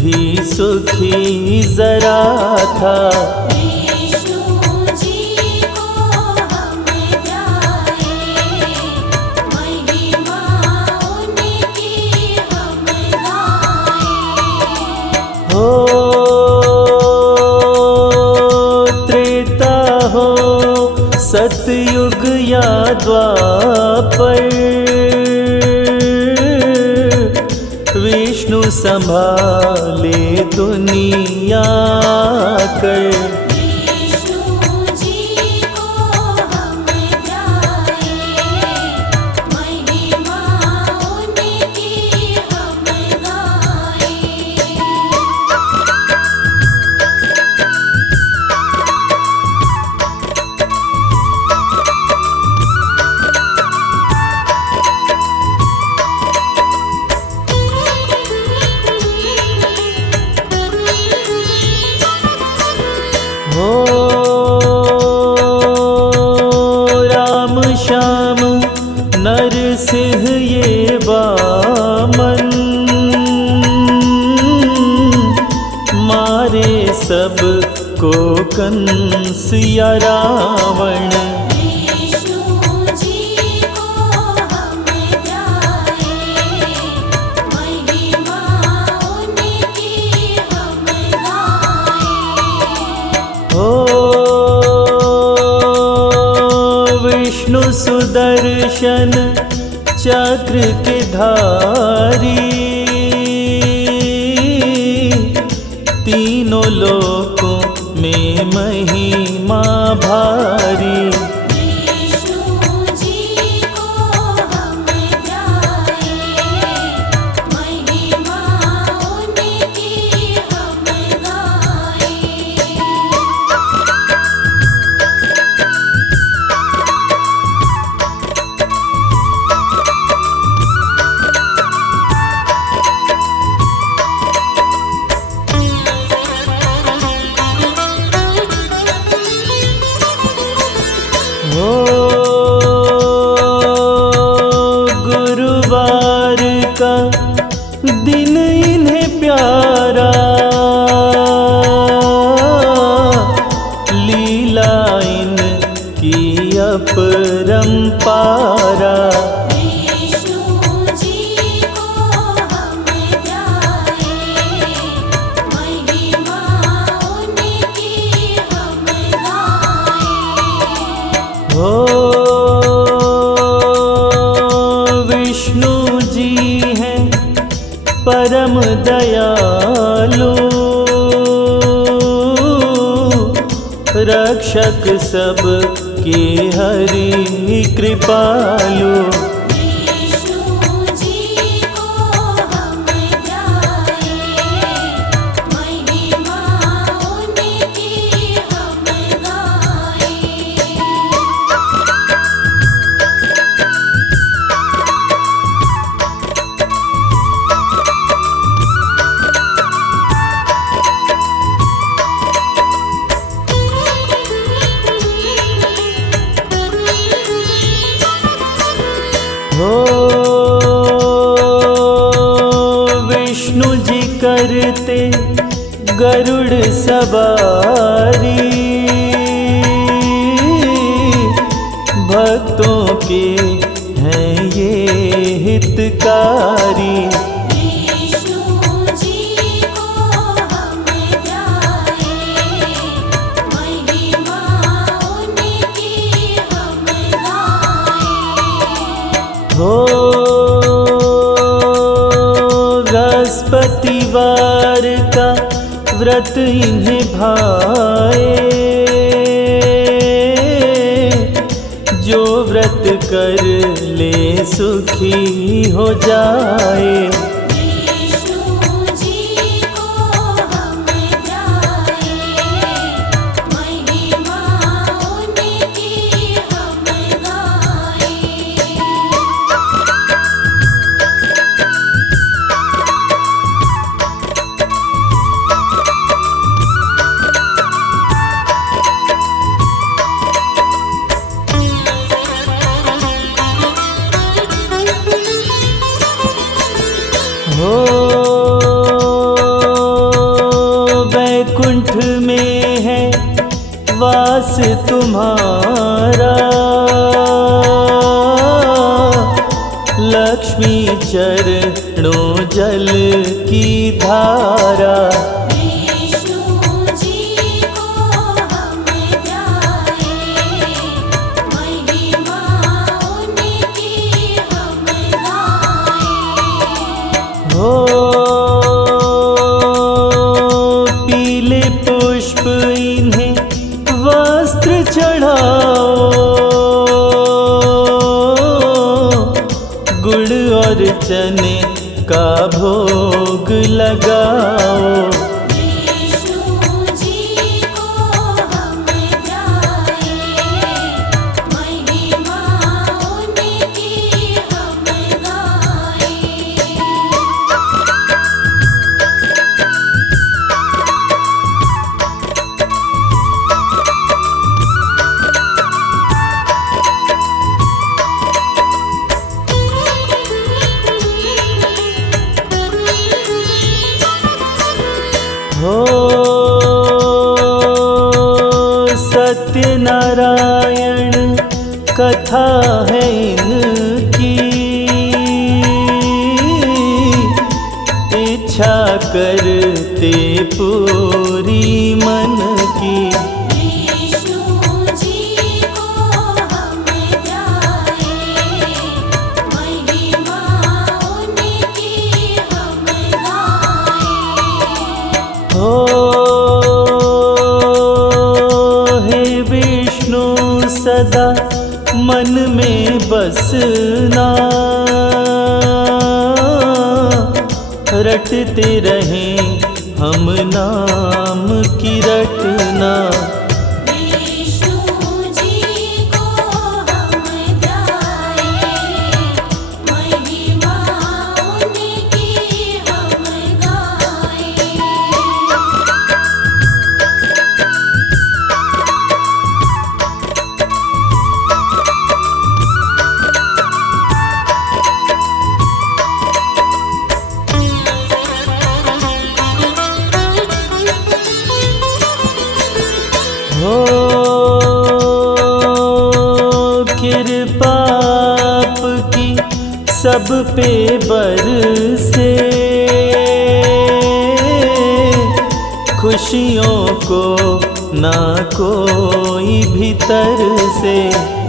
भी सुखी जरा था। विष्णु जी को हम ध्याए, महिमा उनकी हम गाएं। हो त्रेता हो सतयुग या द्वापर, विष्णु संभाले दुनिया कर। विष्णु जी को हम ध्याए, महिमा उनकी हम गाएं। हो राम श्याम नरसिंह ये वामन, मारे सब को कंस या रावण। विष्णु जी को हम ध्याए, महिमा उनकी हम गाएं। हो विष्णु सुदर्शन चक्र के धारी, तीनों लोकों में महिमा भारी। विष्णु जी को हम ध्याए, महिमा उनकी हम गाएं। हो गुरुवार का दिन इन्हें प्यारा, लीला इनकी अपरंपारा। विष्णु जी को हम ध्याए, महिमा उनकी हम गाएं। हो विष्णु जी हैं परम दयालु, रक्षक सब के हरि कृपालु। विष्णु जी को हम ध्याए, महिमा उनकी हम गाएं। हो विष्णु जी करते गरुड़ सवारी, भक्तों के हैं ये हितकारी। विष्णु जी को हम ध्याए, महिमा उनकी हम गाएं। हो बृहस्पतिवार का व्रत इन्हें भाए, जो व्रत कर ले सुखी हो जाए। विष्णु जी को हम ध्याए, महिमा उनकी हम गाएं। दास तुम्हारा, लक्ष्मी चरणों जल की धारा। विष्णु जी को हम ध्याएं, महिमा उनकी हम गाएं। हो पीले पुष्प इन्हें वस्त्र चढ़ाओ, गुड़ और चने का भोग लगाओ। विष्णु जी को हम ध्याएं, महिमा उनकी हम गाएं। हो सत्यनारायण कथा है इनकी, इच्छा करते पूरी मन की। विष्णु जी को हम ध्याएं, महिमा उनकी हम गाएं। हो हे विष्णु सदा मन में बसना, रटते रहें हम नाम की रटना। विष्णु जी को हम ध्याएं, महिमा उनकी हम गाएं। हो कृपा आपकी सब पे बरसे, खुशियों को ना कोई भीतर से।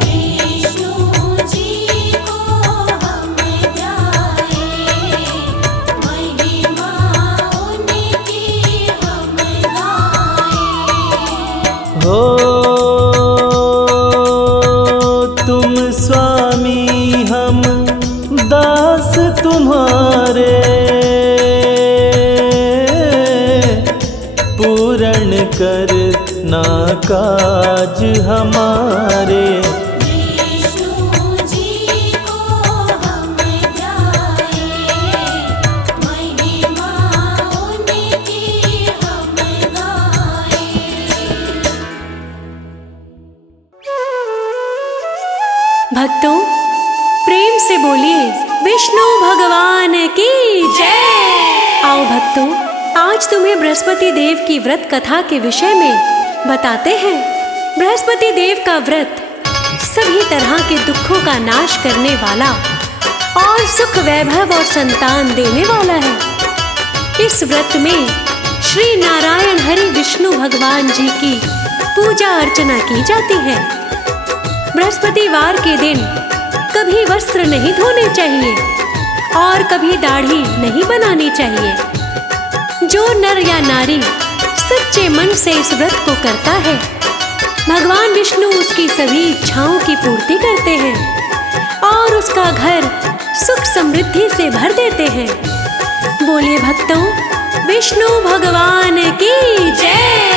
विष्णु जी को हम ध्याएं, महिमा उनकी हम गाएं। हो तुम स्वामी हम दास तुम्हारे, पूर्ण करना काज हमारे। विष्णु जी को हम ध्याएं, महिमा उनकी हम गाएं। भक्तों, प्रेम से बोलिए विष्णु भगवान की जय। आओ भक्तों, आज तुम्हें बृहस्पति देव की व्रत कथा के विषय में बताते हैं। बृहस्पति देव का व्रत सभी तरह के दुखों का नाश करने वाला और सुख वैभव और संतान देने वाला है। इस व्रत में श्री नारायण हरि विष्णु भगवान जी की पूजा अर्चना की जाती है। बृहस्पतिवार के दिन कभी वस्त्र नहीं धोने चाहिए और कभी दाढ़ी नहीं बनानी चाहिए। जो नर या नारी सच्चे मन से इस व्रत को करता है, भगवान विष्णु उसकी सभी इच्छाओं की पूर्ति करते हैं और उसका घर सुख समृद्धि से भर देते हैं। बोलिए भक्तों, विष्णु भगवान की जय।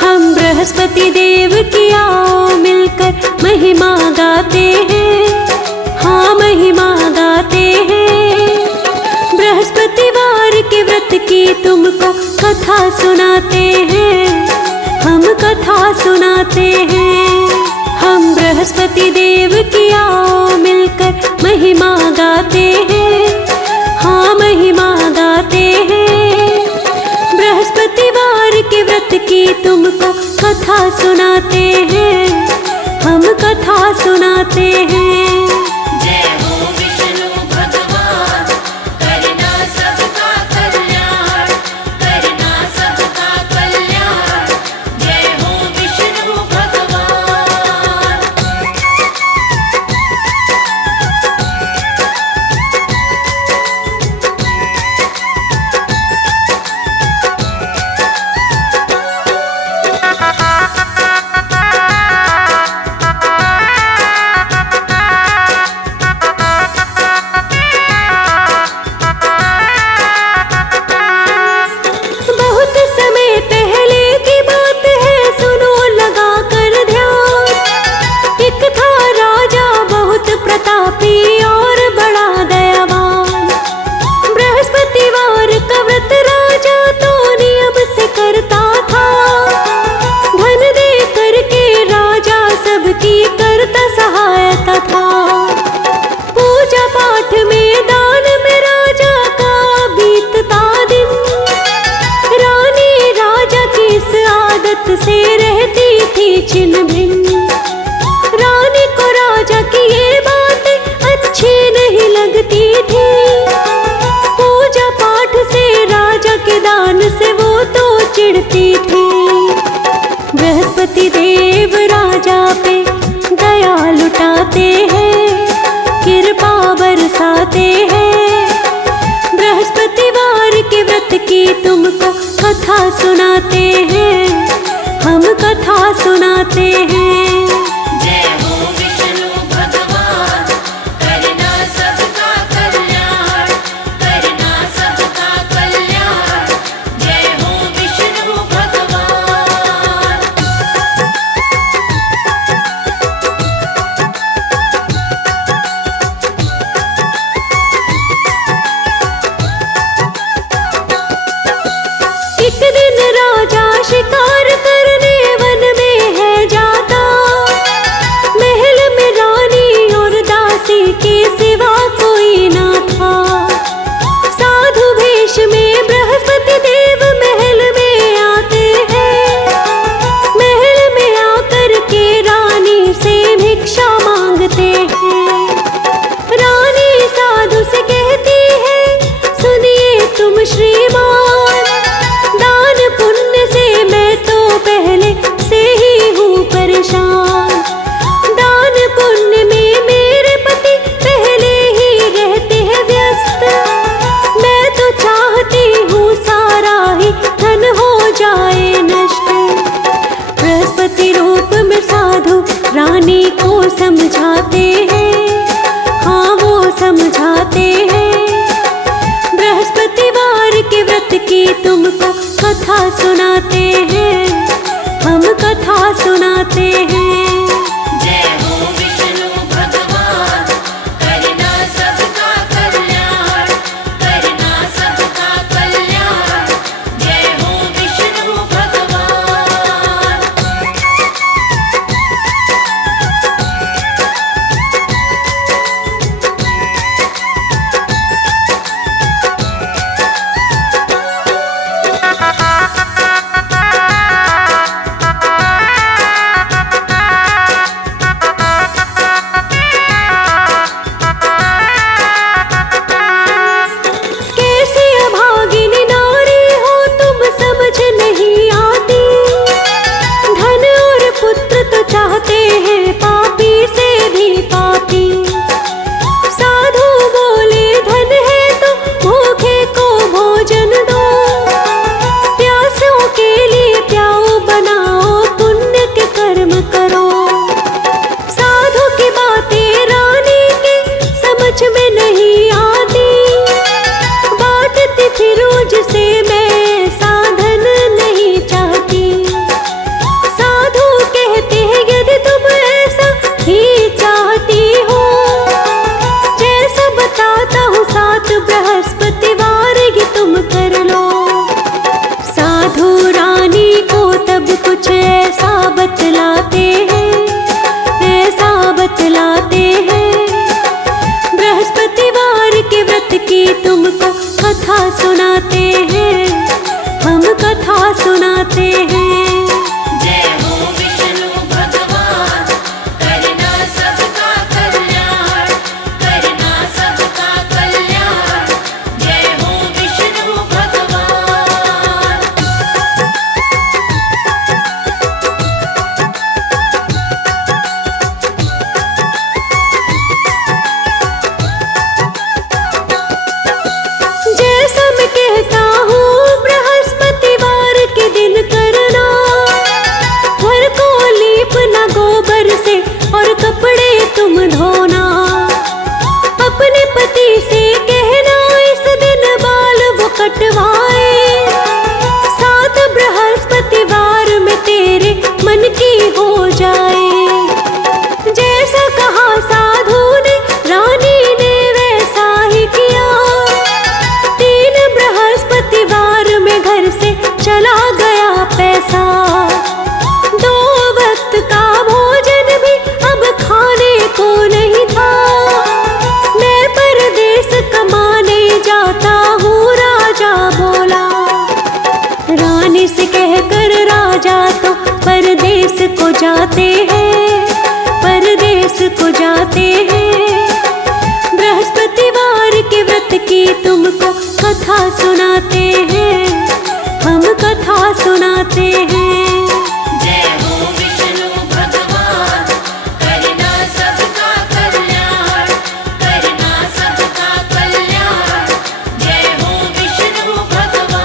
हम बृहस्पति देव की आओ मिलकर महिमा गाते हैं, हाँ महिमा गाते हैं। बृहस्पतिवार के व्रत की तुमको कथा सुनाते हैं, हम कथा सुनाते हैं। हम बृहस्पति देव की आओ मिलकर महिमा गाते हैं, हाँ महिमा गाते हैं। की तुमको कथा सुनाते हैं, हम कथा सुनाते हैं। जय हो विष्णु भगवान, करना सबका कल्याण, करना सबका कल्याण। जय हो विष्णु भगवान। बहुत समय पहले की बात है, सुनो लगा कर ध्यान। एक था राजा बहुत प्रतापी और बड़ा दयावान। बृहस्पतिवार का व्रत राजा तो नियम से करता था। धन दे करके राजा सबकी करता सहायता था। पूजा पाठ में दान में राजा का बीतता दिन। रानी राजा की इस आदत से रहती थी छिन्न भिन्न। रानी को राजा की ये बातें अच्छी नहीं लगती थी। पूजा पाठ से राजा के दान से वो तो चिढ़ती थी। बृहस्पति देव राजा पे दया लुटाते हैं, कृपा बरसाते हैं। बृहस्पतिवार के व्रत की तुमको कथा सुनाते हैं, हम कथा सुनाते हैं। जय हो विष्णु भगवान, करना सबका कल्याण, करना सबका कल्याण। जय हो विष्णु भगवान। एक दिन राजा शिकार करने वन में है जाता। महल में रानी और दासी के सिवा कोई ना था। साधु वेश में बृहस्पति देव महल में आते हैं। महल में आकर के रानी से भिक्षा मांगते हैं। रानी साधु से कहती है, सुनिए तुम श्रीमान, दान पुण्य से मैं तो पहले से ही हूँ परेशान। दान पुण्य में मेरे पति पहले ही रहते हैं व्यस्त। मैं तो चाहती हूँ सारा ही धन हो जाए नष्ट। बृहस्पति रूप में साधु रानी को समझाते हैं, हाँ वो समझाते हैं। बृहस्पतिवार के व्रत की तुमको कथा सुनाते हैं, हम कथा सुनाते हैं। जय हो विष्णु भगवान, करना सबका कल्याण, करना सबका कल्याण। जय हो विष्णु भगवान। परदेश को जाते हैं, परदेश को जाते हैं। बृहस्पतिवार के व्रत की तुमको कथा सुनाते हैं, हम कथा सुनाते हैं। जय हो विष्णु भगवान, करना सबका कल्याण, करना सबका कल्याण। जय हो विष्णु भगवान।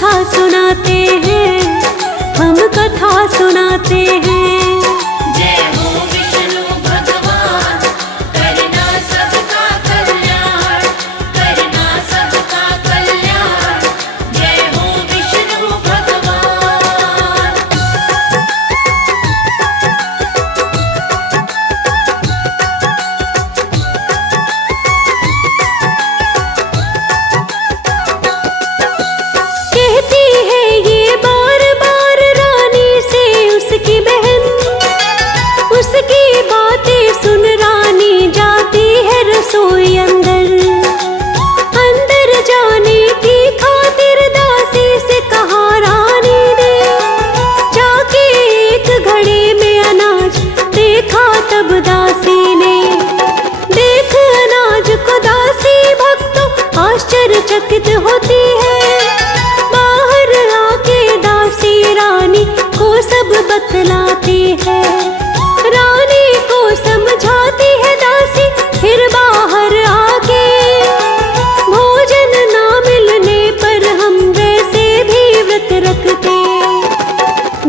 कथा सुनाते हैं, हम कथा सुनाते हैं। जय हो विष्णु भगवान, करना सबका कल्याण, करना सबका कल्याण। जय हो विष्णु भगवान। कहती है ये बार बार रानी से उसकी बहन, उसकी बातें सुन रानी जाती है रसोई अंदर। अंदर जाने की खातिर दासी से कहा रानी ने, जाके एक घड़े में अनाज देखा तब दासी ने। देख अनाज को दासी भक्तों आश्चर्यचकित होती है। बाहर आके दासी रानी को सब बतलाती है। रानी को समझाती है दासी फिर बाहर आके, भोजन ना मिलने पर हम वैसे भी व्रत रखते।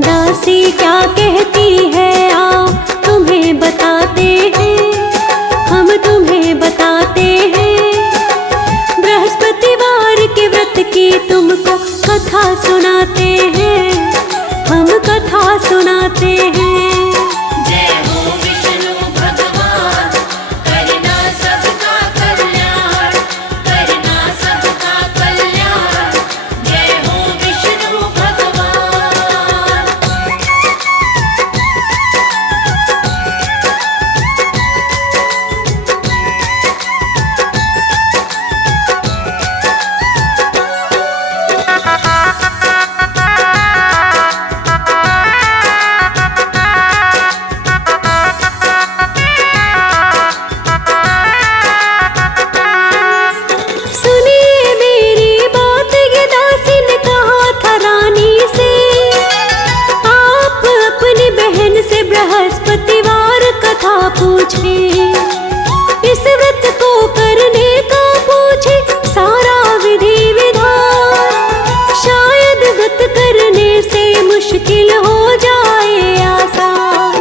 दासी क्या कहती है आओ तुम्हें बताते हैं, हम तुम्हें बताते हैं। बृहस्पतिवार के व्रत की तुमको कथा सुनाते हैं, हम कथा सुनाते हैं। जय हो विष्णु भगवान, करना सबका कल्याण, करना सबका कल्याण। जय हो विष्णु भगवान। सुनिए मेरी बात, ये दासी ने कहा था रानी से, आप अपनी बहन से बृहस्पतिवार कथा पूछे। इस व्रत को करने का पूछे सारा विधि विधान, शायद व्रत करने से मुश्किल हो जाए आसान।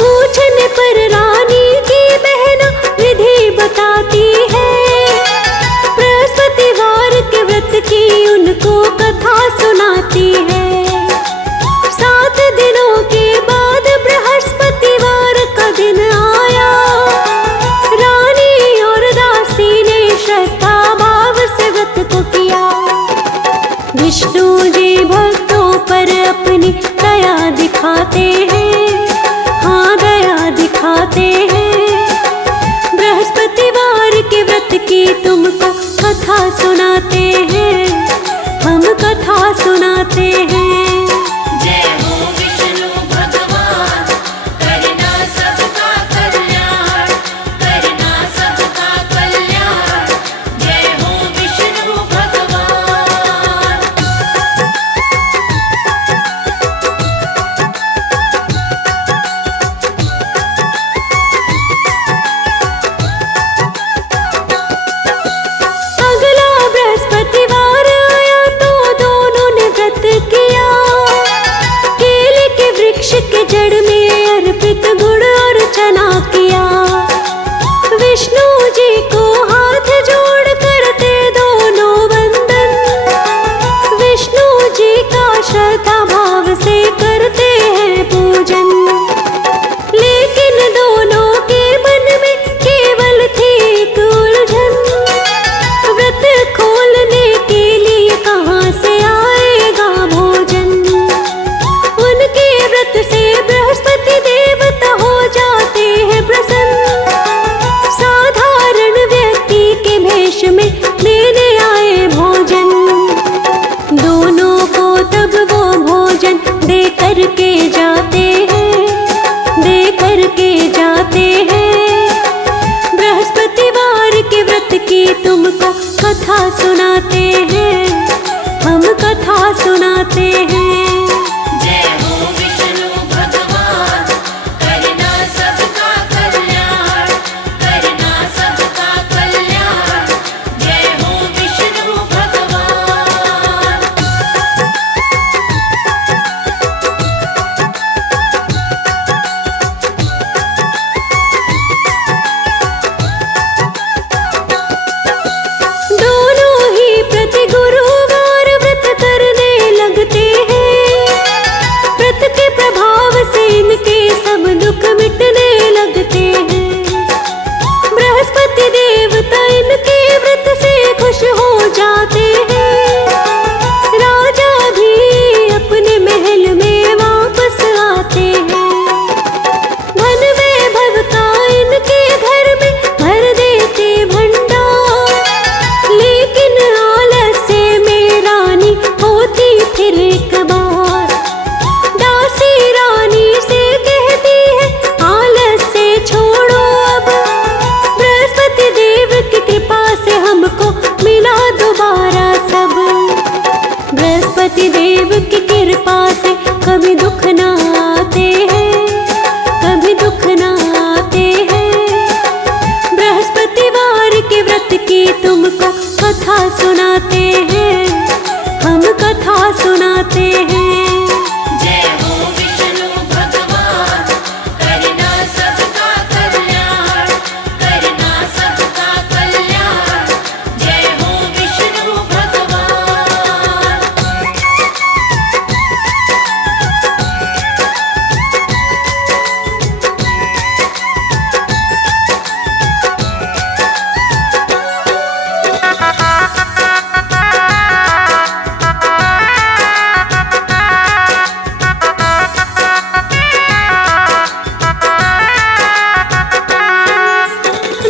पूछने पर रानी की बहन विधि बताती है। बृहस्पतिवार के व्रत की उनको कथा सुनाती है। 7 दिनों के बाद बृहस्पतिवार का दिन आया। रानी और दासी ने श्रद्धा भाव से व्रत को किया। विष्णु जी भक्तों पर अपनी दया दिखाते हैं, हाँ दया दिखाते हैं। बृहस्पतिवार के व्रत की तुमको कथा सुनाते हैं, हम कथा सुनाते हैं। जय हो विष्णु भगवान, करना सबका कल्याण, करना सबका कल्याण। जय हो विष्णु भगवान। अगला बृहस्पतिवार आया तो दोनों ने व्रत किया। केले के वृक्ष के जड़ में अर्पित गुड़ और चना किया। विष्णु जी को हाथ जोड़ करते दोनों वंदन। विष्णु जी का श्रद्धा भाव से करते हैं पूजन। लेकिन दोनों के मन में केवल थी एक उलझन। व्रत खोलने के लिए कहाँ से आएगा भोजन। उनके व्रत से बृहस्पति देवता हो जाते हैं प्रसन्न। साधारण व्यक्ति के भेष में देने आए भोजन। दोनों को तब वो भोजन दे करके जाते हैं, दे करके जाते हैं। बृहस्पतिवार के व्रत की तुमको कथा सुनाते हैं, हम कथा सुनाते हैं। जय हो विष्णु भगवान, करना सबका कल्याण, करना सबका कल्याण। जय हो विष्णु भगवान। हमको मिला दोबारा सब। बृहस्पति देव की कृपा से कभी दुख ना आते हैं, कभी दुख ना आते हैं। बृहस्पतिवार के व्रत की तुमको कथा सुनाते हैं, हम कथा सुनाते हैं। जय हो विष्णु भगवान, करना सबका कल्याण, करना सबका कल्याण। जय हो विष्णु भगवान।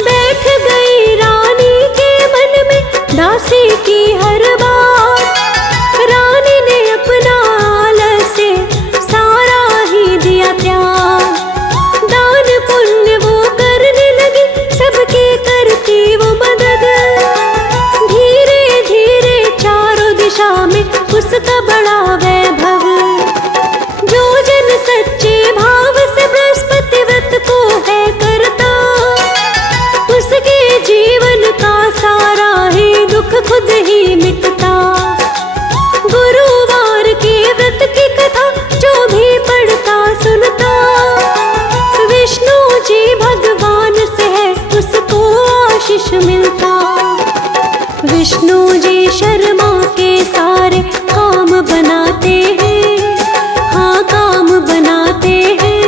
बैठ गई रानी के मन में दासी की हर बात। रानी ने अपना आलस्य सारा ही दिया त्याग। दान पुण्य वो करने लगी, सबके करती वो मदद। धीरे धीरे चारों दिशा में उसका बड़ा वैभव। जो जन सच्चे भाव से बृहस्पति व्रत को है करता, उसके जीवन का सारा ही दुख खुद ही मिटता। गुरुवार के व्रत की कथा जो भी पढ़ता सुनता, विष्णु जी भगवान से है उसको आशीष मिलता। विष्णु जी शर्मा के सारे काम बनाते हैं, हाँ काम बनाते हैं।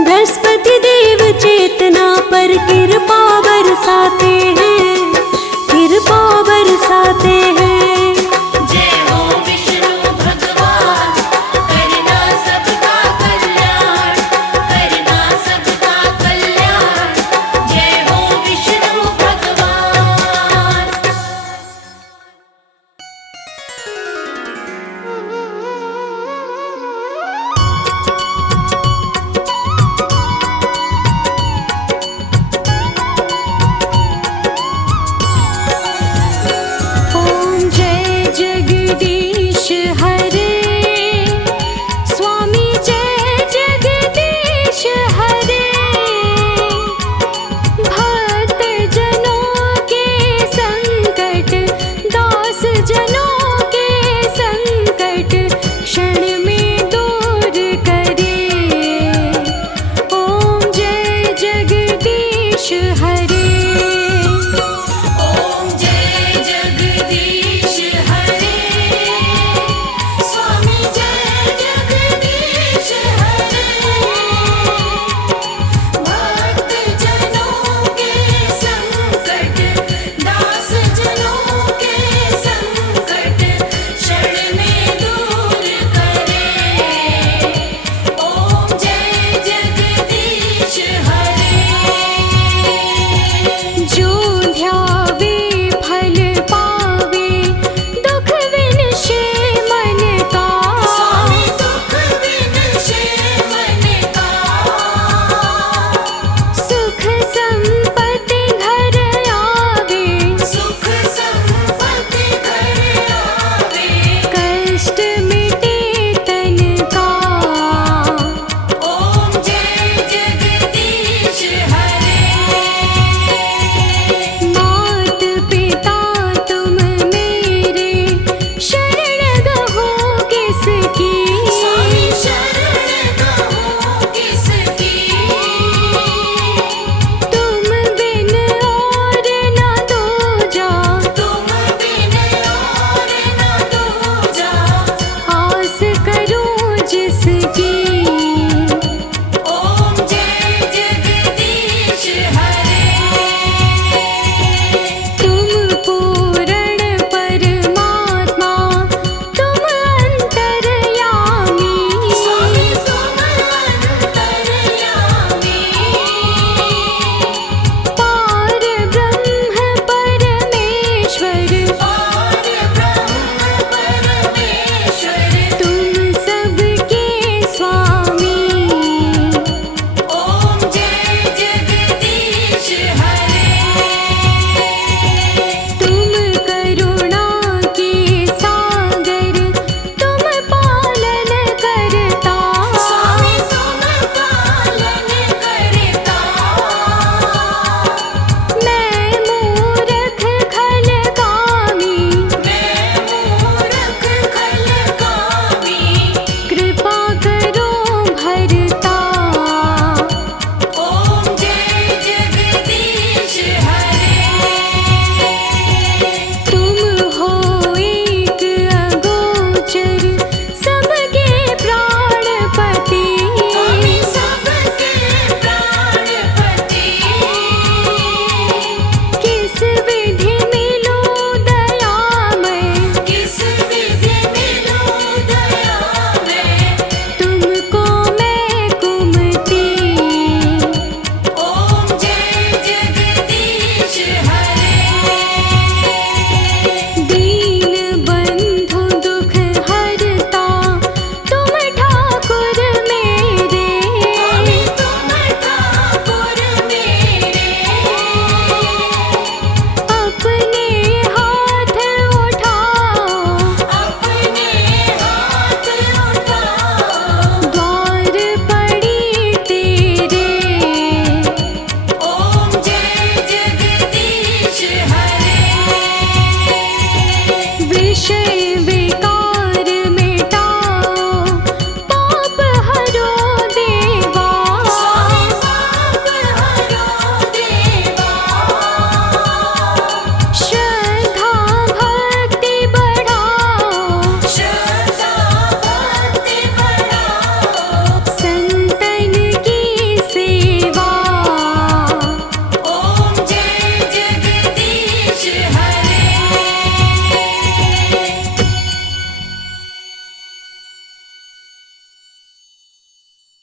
बृहस्पति देव चेतना पर कृपा बरसाते हैं, कृपा बरसाते हैं। जय हो विष्णु भगवान, करना सबका कल्याण, करना सबका कल्याण। जय हो विष्णु भगवान। ओम जय जगदीश